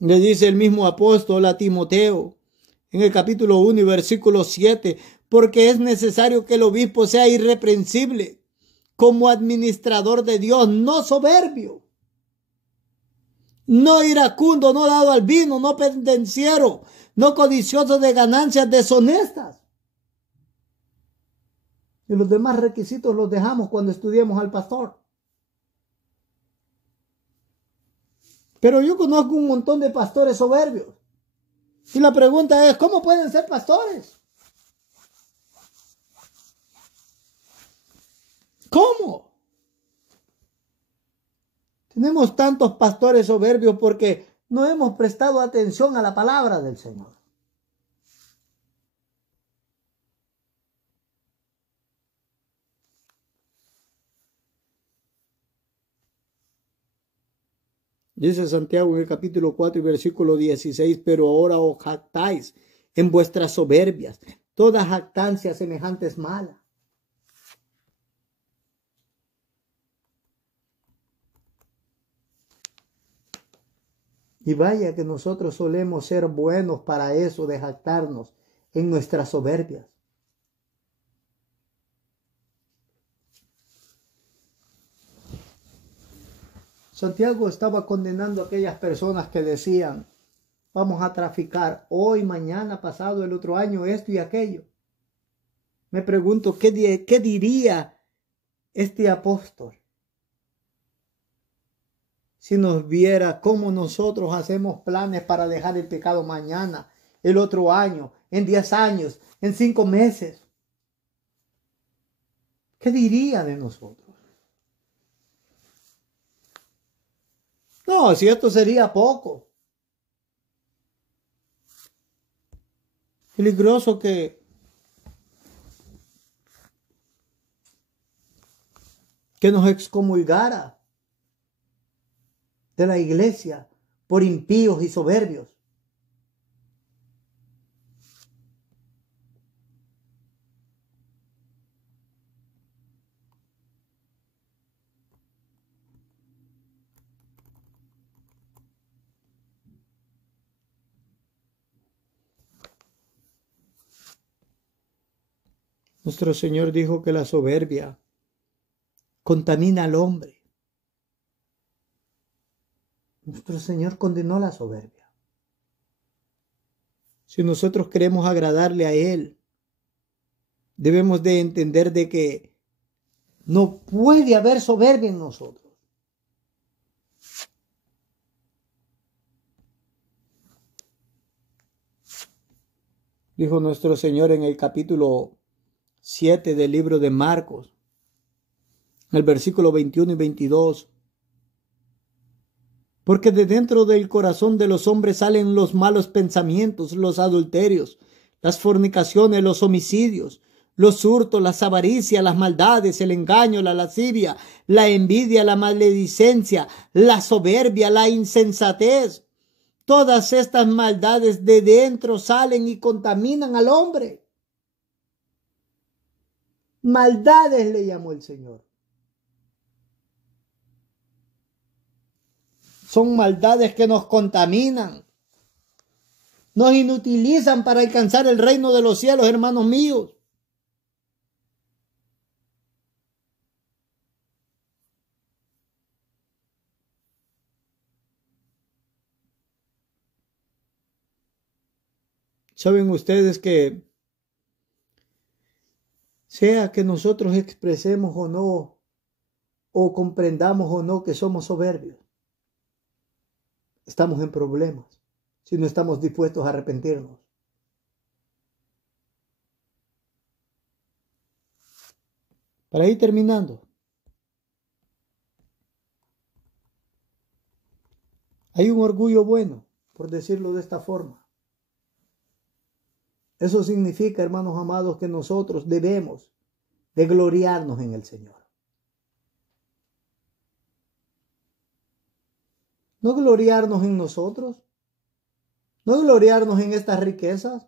Le dice el mismo apóstol a Timoteo en el capítulo 1 y versículo 7, porque es necesario que el obispo sea irreprensible como administrador de Dios, no soberbio, no iracundo, no dado al vino, no pendenciero, no codicioso de ganancias deshonestas. Y los demás requisitos los dejamos cuando estudiemos al pastor. Pero yo conozco un montón de pastores soberbios. Y la pregunta es, ¿cómo pueden ser pastores? ¿Cómo? Tenemos tantos pastores soberbios porque no hemos prestado atención a la palabra del Señor. Dice Santiago en el capítulo 4 y versículo 16, pero ahora os jactáis en vuestras soberbias. Toda jactancia semejante es mala. Y vaya que nosotros solemos ser buenos para eso, de jactarnos en nuestras soberbias. Santiago estaba condenando a aquellas personas que decían, vamos a traficar hoy, mañana, pasado, el otro año, esto y aquello. Me pregunto, ¿qué diría este apóstol si nos viera cómo nosotros hacemos planes para dejar el pecado mañana, el otro año, en 10 años, en 5 meses? ¿Qué diría de nosotros? No, si esto sería poco. Peligroso que nos excomulgara de la iglesia por impíos y soberbios. Nuestro Señor dijo que la soberbia contamina al hombre. Nuestro Señor condenó la soberbia. Si nosotros queremos agradarle a Él, Debemos de entender de que no puede haber soberbia en nosotros. Dijo nuestro Señor en el capítulo 7 del libro de Marcos, en el versículo 21 y 22. Porque de dentro del corazón de los hombres salen los malos pensamientos, los adulterios, las fornicaciones, los homicidios, los hurtos, las avaricias, las maldades, el engaño, la lascivia, la envidia, la maledicencia, la soberbia, la insensatez. Todas estas maldades de dentro salen y contaminan al hombre. Maldades le llamó el Señor. Son maldades que nos contaminan, nos inutilizan para alcanzar el reino de los cielos, hermanos míos. Saben ustedes que sea que nosotros expresemos o no, o comprendamos o no que somos soberbios, estamos en problemas si no estamos dispuestos a arrepentirnos. Para ir terminando, hay un orgullo bueno, por decirlo de esta forma. Eso significa, hermanos amados, que nosotros debemos de gloriarnos en el Señor. No gloriarnos en nosotros, no gloriarnos en estas riquezas.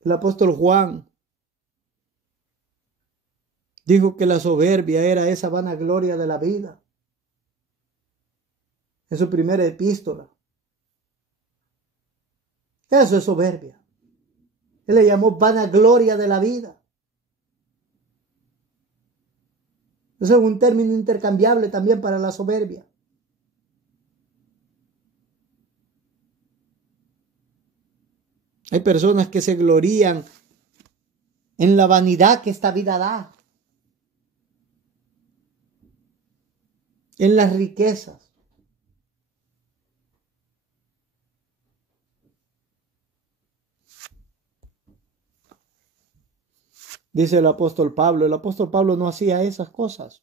El apóstol Juan dijo que la soberbia era esa vanagloria de la vida. En su primera epístola. Eso es soberbia. Él le llamó vanagloria de la vida. Eso es un término intercambiable también para la soberbia. Hay personas que se glorían en la vanidad que esta vida da, en las riquezas. Dice el apóstol Pablo no hacía esas cosas.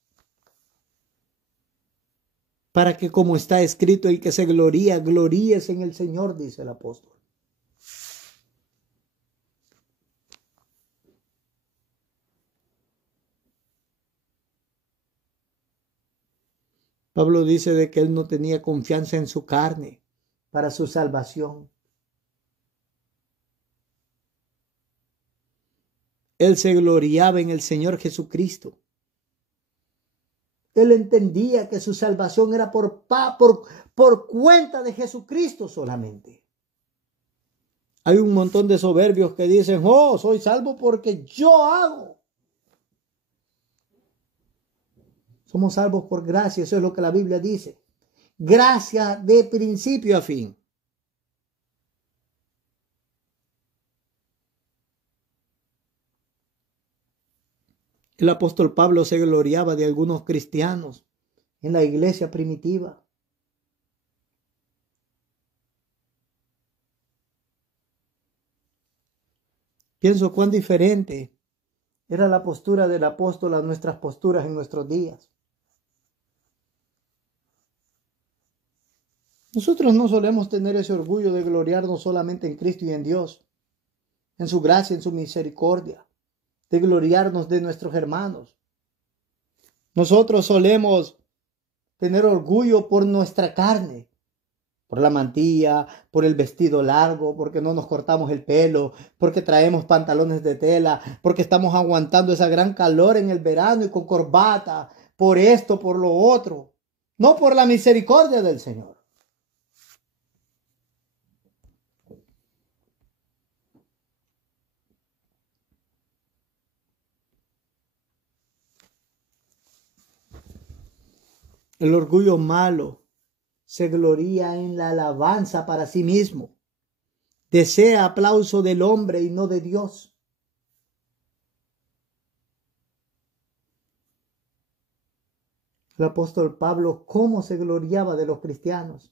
Para que, como está escrito, el que se gloría, gloríese en el Señor, dice el apóstol. Pablo dice de que él no tenía confianza en su carne para su salvación. Él se gloriaba en el Señor Jesucristo. Él entendía que su salvación era por cuenta de Jesucristo solamente. Hay un montón de soberbios que dicen, oh, soy salvo porque yo hago. Somos salvos por gracia, eso es lo que la Biblia dice. Gracia de principio a fin. El apóstol Pablo se gloriaba de algunos cristianos en la iglesia primitiva. Pienso cuán diferente era la postura del apóstol a nuestras posturas en nuestros días. Nosotros no solemos tener ese orgullo de gloriarnos solamente en Cristo y en Dios, en su gracia, en su misericordia, de gloriarnos de nuestros hermanos. Nosotros solemos tener orgullo por nuestra carne, por la mantilla, por el vestido largo, porque no nos cortamos el pelo, porque traemos pantalones de tela, porque estamos aguantando esa gran calor en el verano y con corbata, por esto, por lo otro, no por la misericordia del Señor. El orgullo malo se gloría en la alabanza para sí mismo, desea aplauso del hombre y no de Dios. El apóstol Pablo, ¿cómo se gloriaba de los cristianos?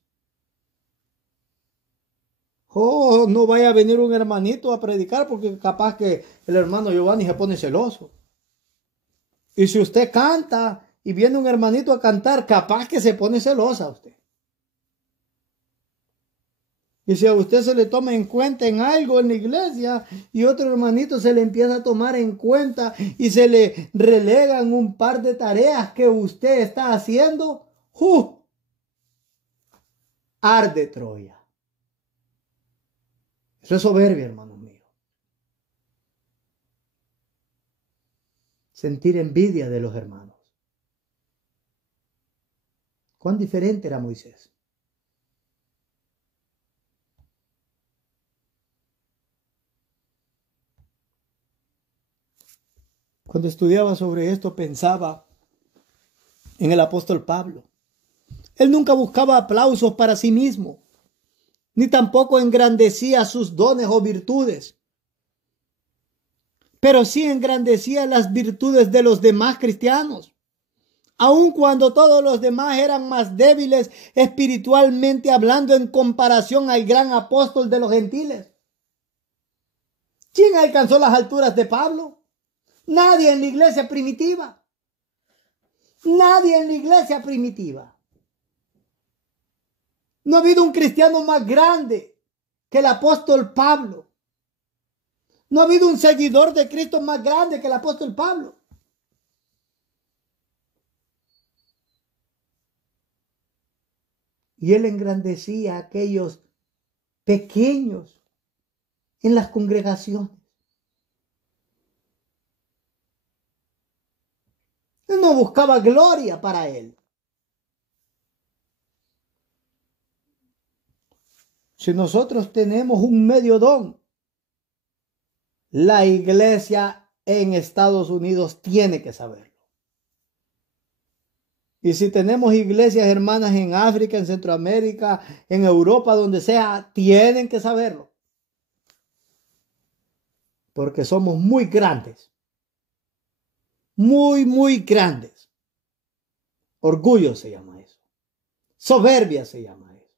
Oh, no vaya a venir un hermanito a predicar porque capaz que el hermano Giovanni se pone celoso. Y si usted canta y viene un hermanito a cantar, capaz que se pone celosa usted. Y si a usted se le toma en cuenta en algo en la iglesia y otro hermanito se le empieza a tomar en cuenta y se le relegan un par de tareas que usted está haciendo, arde Troya. Eso es soberbia, hermanos míos. Sentir envidia de los hermanos. ¿Cuán diferente era Moisés? Cuando estudiaba sobre esto pensaba en el apóstol Pablo. Él nunca buscaba aplausos para sí mismo, ni tampoco engrandecía sus dones o virtudes, pero sí engrandecía las virtudes de los demás cristianos, aun cuando todos los demás eran más débiles espiritualmente hablando en comparación al gran apóstol de los gentiles. ¿Quién alcanzó las alturas de Pablo? Nadie en la iglesia primitiva. Nadie en la iglesia primitiva. No ha habido un cristiano más grande que el apóstol Pablo. No ha habido un seguidor de Cristo más grande que el apóstol Pablo. Y él engrandecía a aquellos pequeños en las congregaciones. Él no buscaba gloria para él. Si nosotros tenemos un medio don, la iglesia en Estados Unidos tiene que saberlo. Y si tenemos iglesias hermanas en África, en Centroamérica, en Europa, donde sea, tienen que saberlo. Porque somos muy grandes. Muy grandes. Orgullo se llama eso. Soberbia se llama eso.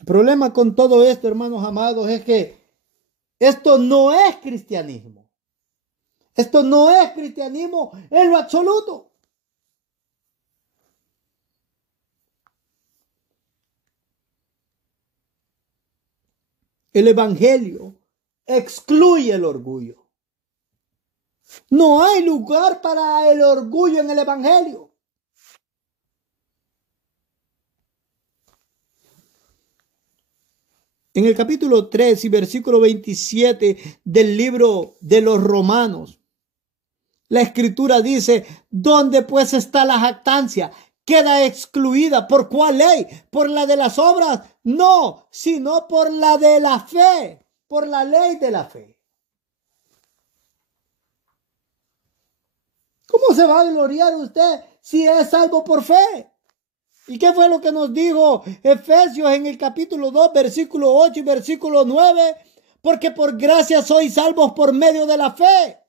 El problema con todo esto, hermanos amados, es que esto no es cristianismo. Esto no es cristianismo en lo absoluto. El evangelio excluye el orgullo. No hay lugar para el orgullo en el evangelio. En el capítulo 3 y versículo 27 del libro de los Romanos, la escritura dice, ¿dónde pues está la jactancia? Queda excluida. ¿Por cuál ley? ¿Por la de las obras? No, sino por la de la fe, por la ley de la fe. ¿Cómo se va a gloriar usted si es salvo por fe? ¿Y qué fue lo que nos dijo Efesios en el capítulo 2, versículo 8 y versículo 9? Porque por gracia sois salvos por medio de la fe.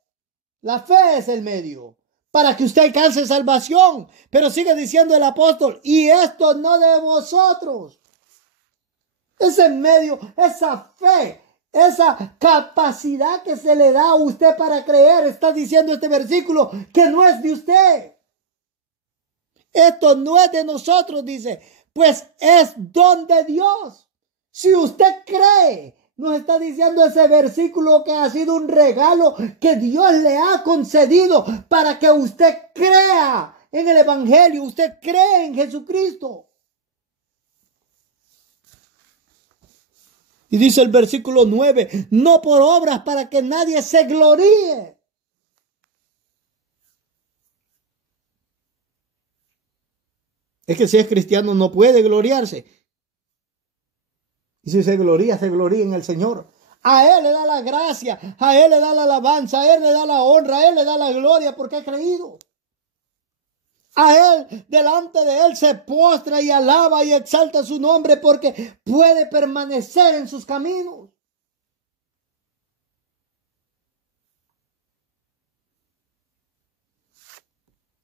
La fe es el medio para que usted alcance salvación. Pero sigue diciendo el apóstol, y esto no de vosotros. Ese medio, esa fe, esa capacidad que se le da a usted para creer, está diciendo este versículo, que no es de usted. Esto no es de nosotros, dice, pues es don de Dios. Si usted cree, nos está diciendo ese versículo que ha sido un regalo que Dios le ha concedido para que usted crea en el evangelio, usted cree en Jesucristo. Y dice el versículo 9, no por obras para que nadie se gloríe. Es que si es cristiano no puede gloriarse. Y si se gloría en el Señor. A Él le da la gracia, a Él le da la alabanza, a Él le da la honra, a Él le da la gloria porque ha creído. A Él, delante de Él se postra y alaba y exalta su nombre porque puede permanecer en sus caminos.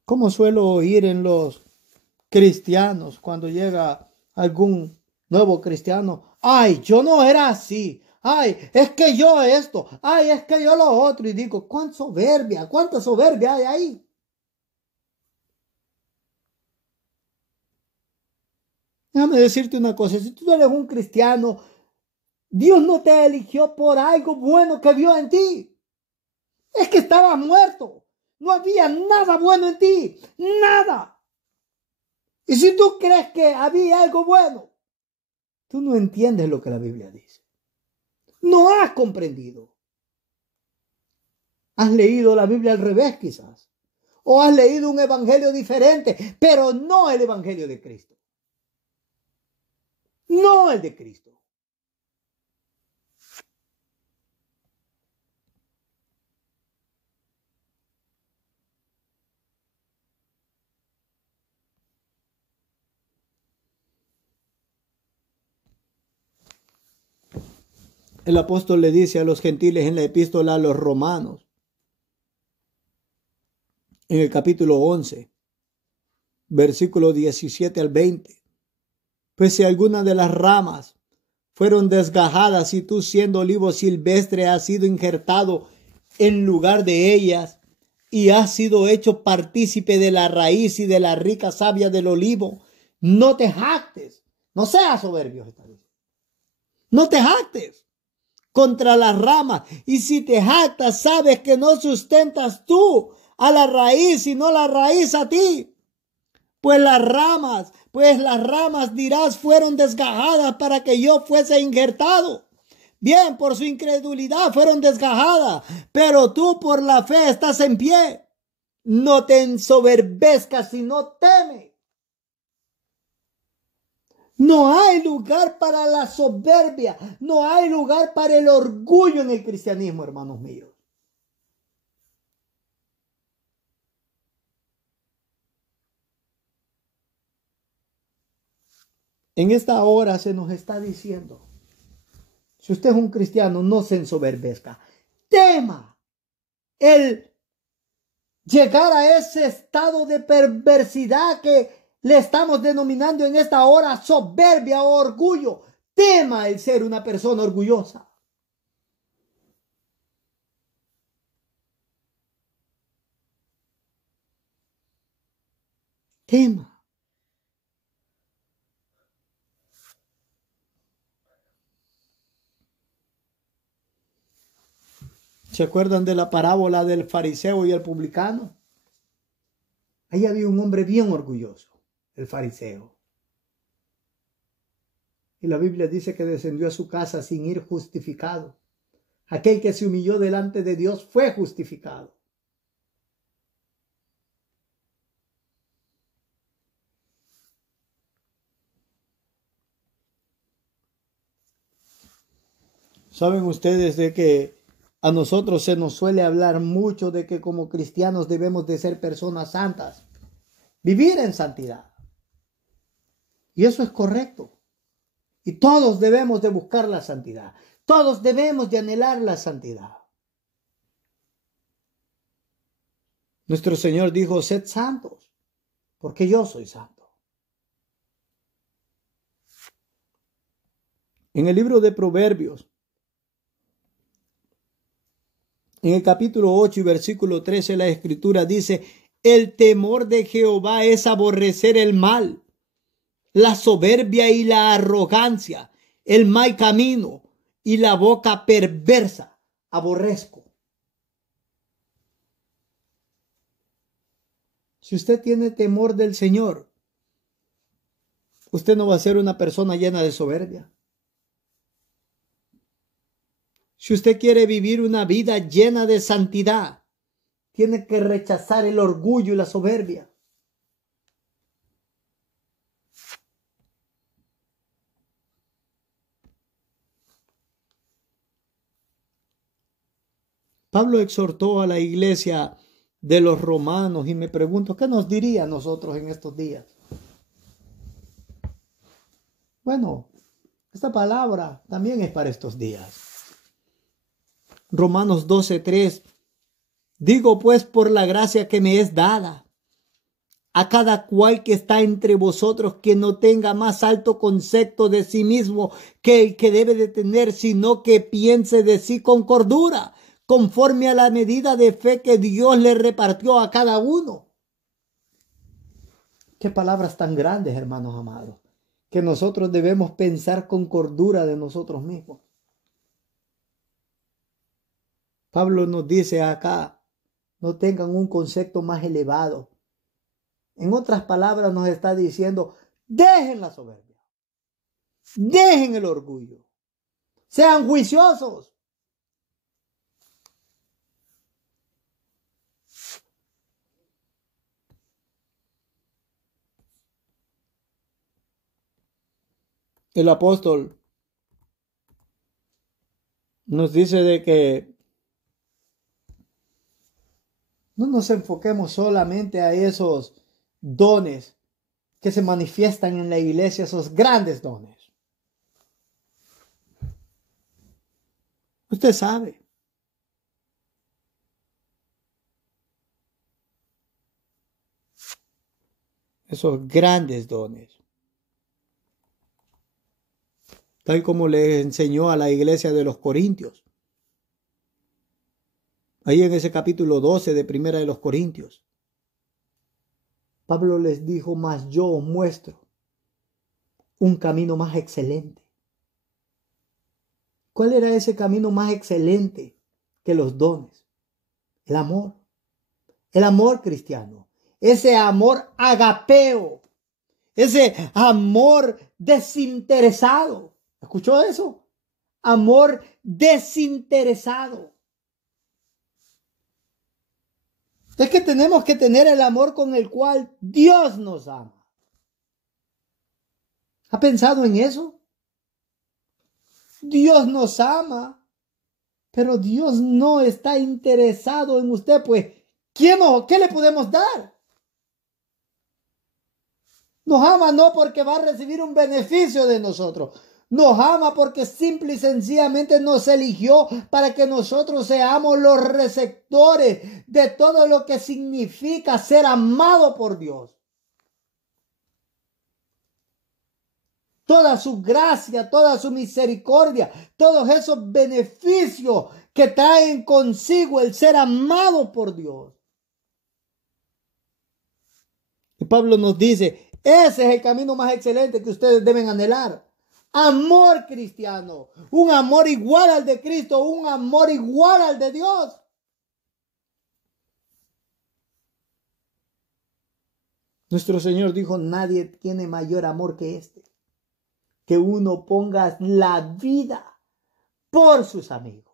Como suelo oír en los cristianos cuando llega algún nuevo cristiano: ay, yo no era así. Ay, es que yo esto. Ay, es que yo lo otro. Y digo, cuánta soberbia hay ahí. Déjame decirte una cosa, si tú eres un cristiano, Dios no te eligió por algo bueno que vio en ti. Es que estabas muerto. No había nada bueno en ti. Nada. Y si tú crees que había algo bueno, tú no entiendes lo que la Biblia dice. No has comprendido. Has leído la Biblia al revés quizás. O has leído un evangelio diferente, pero no el evangelio de Cristo. No el de Cristo. El apóstol le dice a los gentiles en la epístola a los romanos, en el capítulo 11, versículo 17 al 20. Pues si alguna de las ramas fueron desgajadas y tú, siendo olivo silvestre, has sido injertado en lugar de ellas y has sido hecho partícipe de la raíz y de la rica savia del olivo, no te jactes, no seas soberbio, no te jactes contra las ramas. Y si te jactas, sabes que no sustentas tú a la raíz, sino la raíz a ti. Pues las ramas dirás fueron desgajadas para que yo fuese injertado. Bien, por su incredulidad fueron desgajadas, pero tú por la fe estás en pie. No te ensoberbezcas, sino teme. No hay lugar para la soberbia, no hay lugar para el orgullo en el cristianismo, hermanos míos. En esta hora se nos está diciendo, si usted es un cristiano, no se ensoberbezca, tema el llegar a ese estado de perversidad que le estamos denominando en esta hora soberbia o orgullo. Tema el ser una persona orgullosa. Tema. ¿Se acuerdan de la parábola del fariseo y el publicano? Ahí había un hombre bien orgulloso, el fariseo. Y la Biblia dice que descendió a su casa sin ir justificado. Aquel que se humilló delante de Dios fue justificado. ¿Saben ustedes de que a nosotros se nos suele hablar mucho de que como cristianos debemos de ser personas santas, vivir en santidad? Y eso es correcto. Y todos debemos de buscar la santidad. Todos debemos de anhelar la santidad. Nuestro Señor dijo, sed santos, porque yo soy santo. En el libro de Proverbios, en el capítulo 8 y versículo 13, la Escritura dice, el temor de Jehová es aborrecer el mal, la soberbia y la arrogancia, el mal camino y la boca perversa, aborrezco. Si usted tiene temor del Señor, usted no va a ser una persona llena de soberbia. Si usted quiere vivir una vida llena de santidad, tiene que rechazar el orgullo y la soberbia. Pablo exhortó a la iglesia de los romanos y me pregunto, ¿qué nos diría a nosotros en estos días? Bueno, esta palabra también es para estos días. Romanos 12:3. Digo pues por la gracia que me es dada, a cada cual que está entre vosotros, que no tenga más alto concepto de sí mismo que el que debe de tener, sino que piense de sí con cordura, conforme a la medida de fe que Dios le repartió a cada uno. Qué palabras tan grandes, hermanos amados, que nosotros debemos pensar con cordura de nosotros mismos. Pablo nos dice acá, no tengan un concepto más elevado. En otras palabras nos está diciendo, dejen la soberbia, dejen el orgullo, sean juiciosos. El apóstol nos dice de que no nos enfoquemos solamente a esos dones que se manifiestan en la iglesia, esos grandes dones. Usted sabe. Esos grandes dones. Tal como le enseñó a la iglesia de los Corintios. Ahí en ese capítulo 12 de Primera de los Corintios. Pablo les dijo, mas yo os muestro un camino más excelente. ¿Cuál era ese camino más excelente que los dones? El amor. El amor cristiano. Ese amor agapeo. Ese amor desinteresado. ¿Escuchó eso? Amor desinteresado. Es que tenemos que tener el amor con el cual Dios nos ama. ¿Ha pensado en eso? Dios nos ama, pero Dios no está interesado en usted, pues, ¿qué le podemos dar? Nos ama no porque va a recibir un beneficio de nosotros. Nos ama porque simple y sencillamente nos eligió para que nosotros seamos los receptores de todo lo que significa ser amado por Dios. Toda su gracia, toda su misericordia, todos esos beneficios que traen consigo el ser amado por Dios. Y Pablo nos dice, ese es el camino más excelente que ustedes deben anhelar. Amor cristiano, un amor igual al de Cristo, un amor igual al de Dios. Nuestro Señor dijo, nadie tiene mayor amor que este, que uno ponga la vida por sus amigos.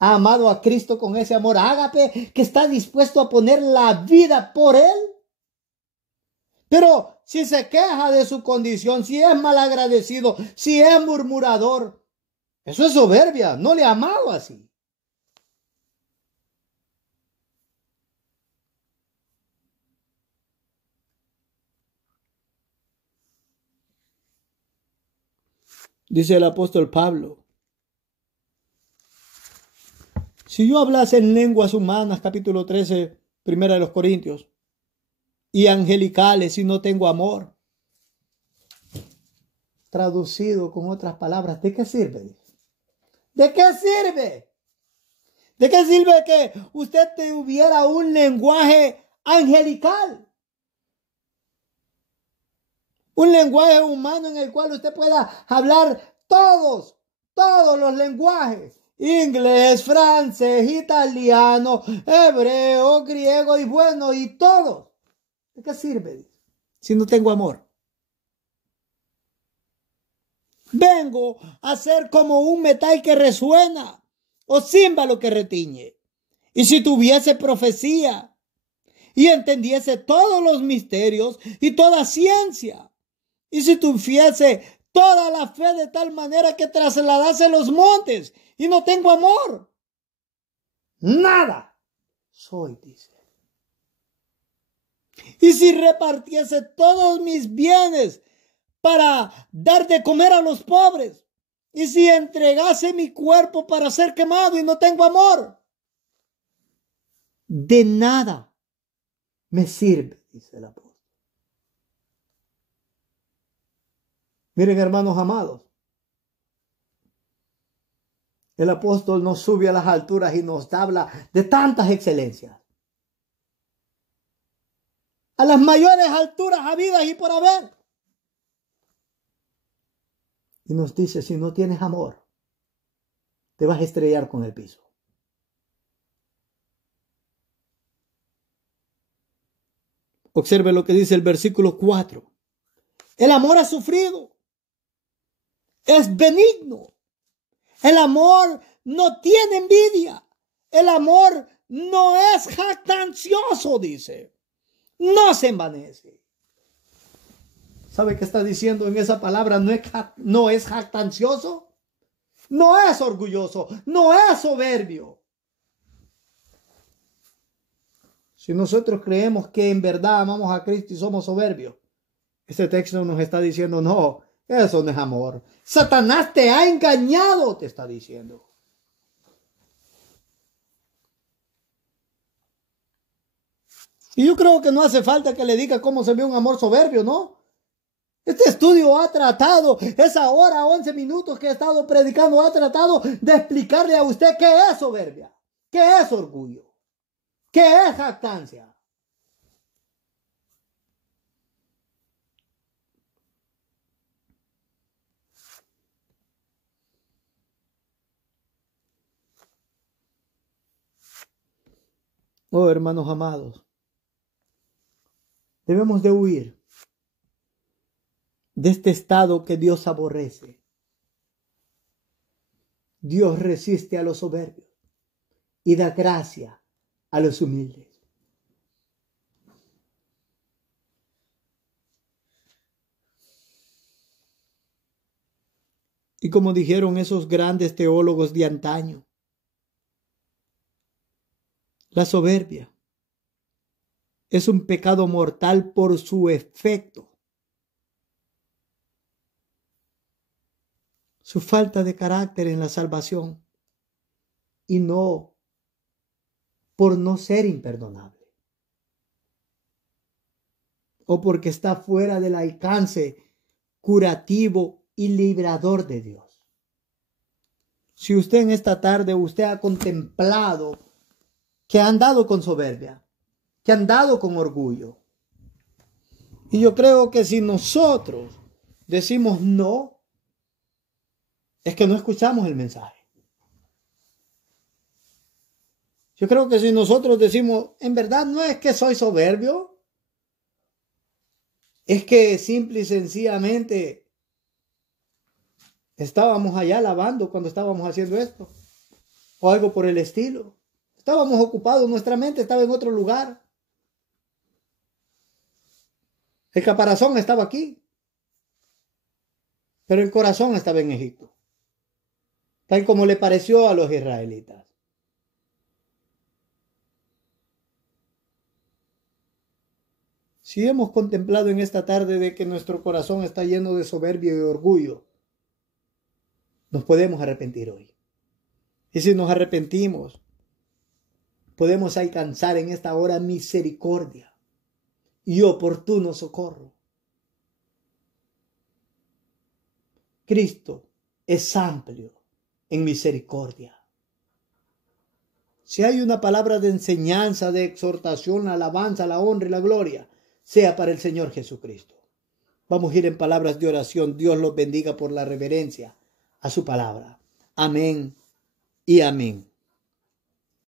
Ha amado a Cristo con ese amor ágape que está dispuesto a poner la vida por él. Pero si se queja de su condición, si es malagradecido, si es murmurador, eso es soberbia, no le ha amado así. Dice el apóstol Pablo, si yo hablase en lenguas humanas, capítulo 13, Primera de los Corintios, y angelicales y no tengo amor. Traducido con otras palabras, ¿de qué sirve? ¿De qué sirve? ¿De qué sirve que usted tuviera un lenguaje angelical? Un lenguaje humano en el cual usted pueda hablar todos los lenguajes. Inglés, francés, italiano, hebreo, griego y bueno, y todos. ¿De qué sirve si no tengo amor? Vengo a ser como un metal que resuena o címbalo que retiñe. Y si tuviese profecía y entendiese todos los misterios y toda ciencia, y si tuviese toda la fe de tal manera que trasladase los montes y no tengo amor, nada soy, dice. Y si repartiese todos mis bienes para dar de comer a los pobres, y si entregase mi cuerpo para ser quemado y no tengo amor, de nada me sirve, dice el apóstol. Miren, hermanos amados, el apóstol nos sube a las alturas y nos habla de tantas excelencias. A las mayores alturas habidas y por haber. Y nos dice, si no tienes amor, te vas a estrellar con el piso. Observe lo que dice el versículo 4. El amor ha sufrido. Es benigno. El amor no tiene envidia. El amor no es jactancioso, dice. No se envanece. ¿Sabe qué está diciendo en esa palabra? No es jactancioso. No es orgulloso. No es soberbio. Si nosotros creemos que en verdad amamos a Cristo y somos soberbios, este texto nos está diciendo, no, eso no es amor. Satanás te ha engañado, te está diciendo. Y yo creo que no hace falta que le diga cómo se ve un amor soberbio, ¿no? Este estudio ha tratado, esa hora, 11 minutos que he estado predicando, ha tratado de explicarle a usted qué es soberbia, qué es orgullo, qué es jactancia. Oh, hermanos amados, debemos de huir de este estado que Dios aborrece. Dios resiste a los soberbios y da gracia a los humildes. Y como dijeron esos grandes teólogos de antaño, la soberbia es un pecado mortal por su efecto. Su falta de carácter en la salvación y no por no ser imperdonable o porque está fuera del alcance curativo y librador de Dios. Si usted en esta tarde usted ha contemplado que ha andado con soberbia, que ha andado con orgullo, y yo creo que si nosotros decimos no, es que no escuchamos el mensaje. Yo creo que si nosotros decimos, en verdad no es que soy soberbio, es que simple y sencillamente estábamos allá lavando cuando estábamos haciendo esto, o algo por el estilo. Estábamos ocupados, nuestra mente estaba en otro lugar. El caparazón estaba aquí, pero el corazón estaba en Egipto, tal como le pareció a los israelitas. Si hemos contemplado en esta tarde de que nuestro corazón está lleno de soberbia y orgullo, nos podemos arrepentir hoy. Y si nos arrepentimos, podemos alcanzar en esta hora misericordia y oportuno socorro. Cristo es amplio en misericordia. Si hay una palabra de enseñanza, de exhortación, la alabanza, la honra y la gloria, sea para el Señor Jesucristo. Vamos a ir en palabras de oración. Dios los bendiga por la reverencia a su palabra. Amén y amén.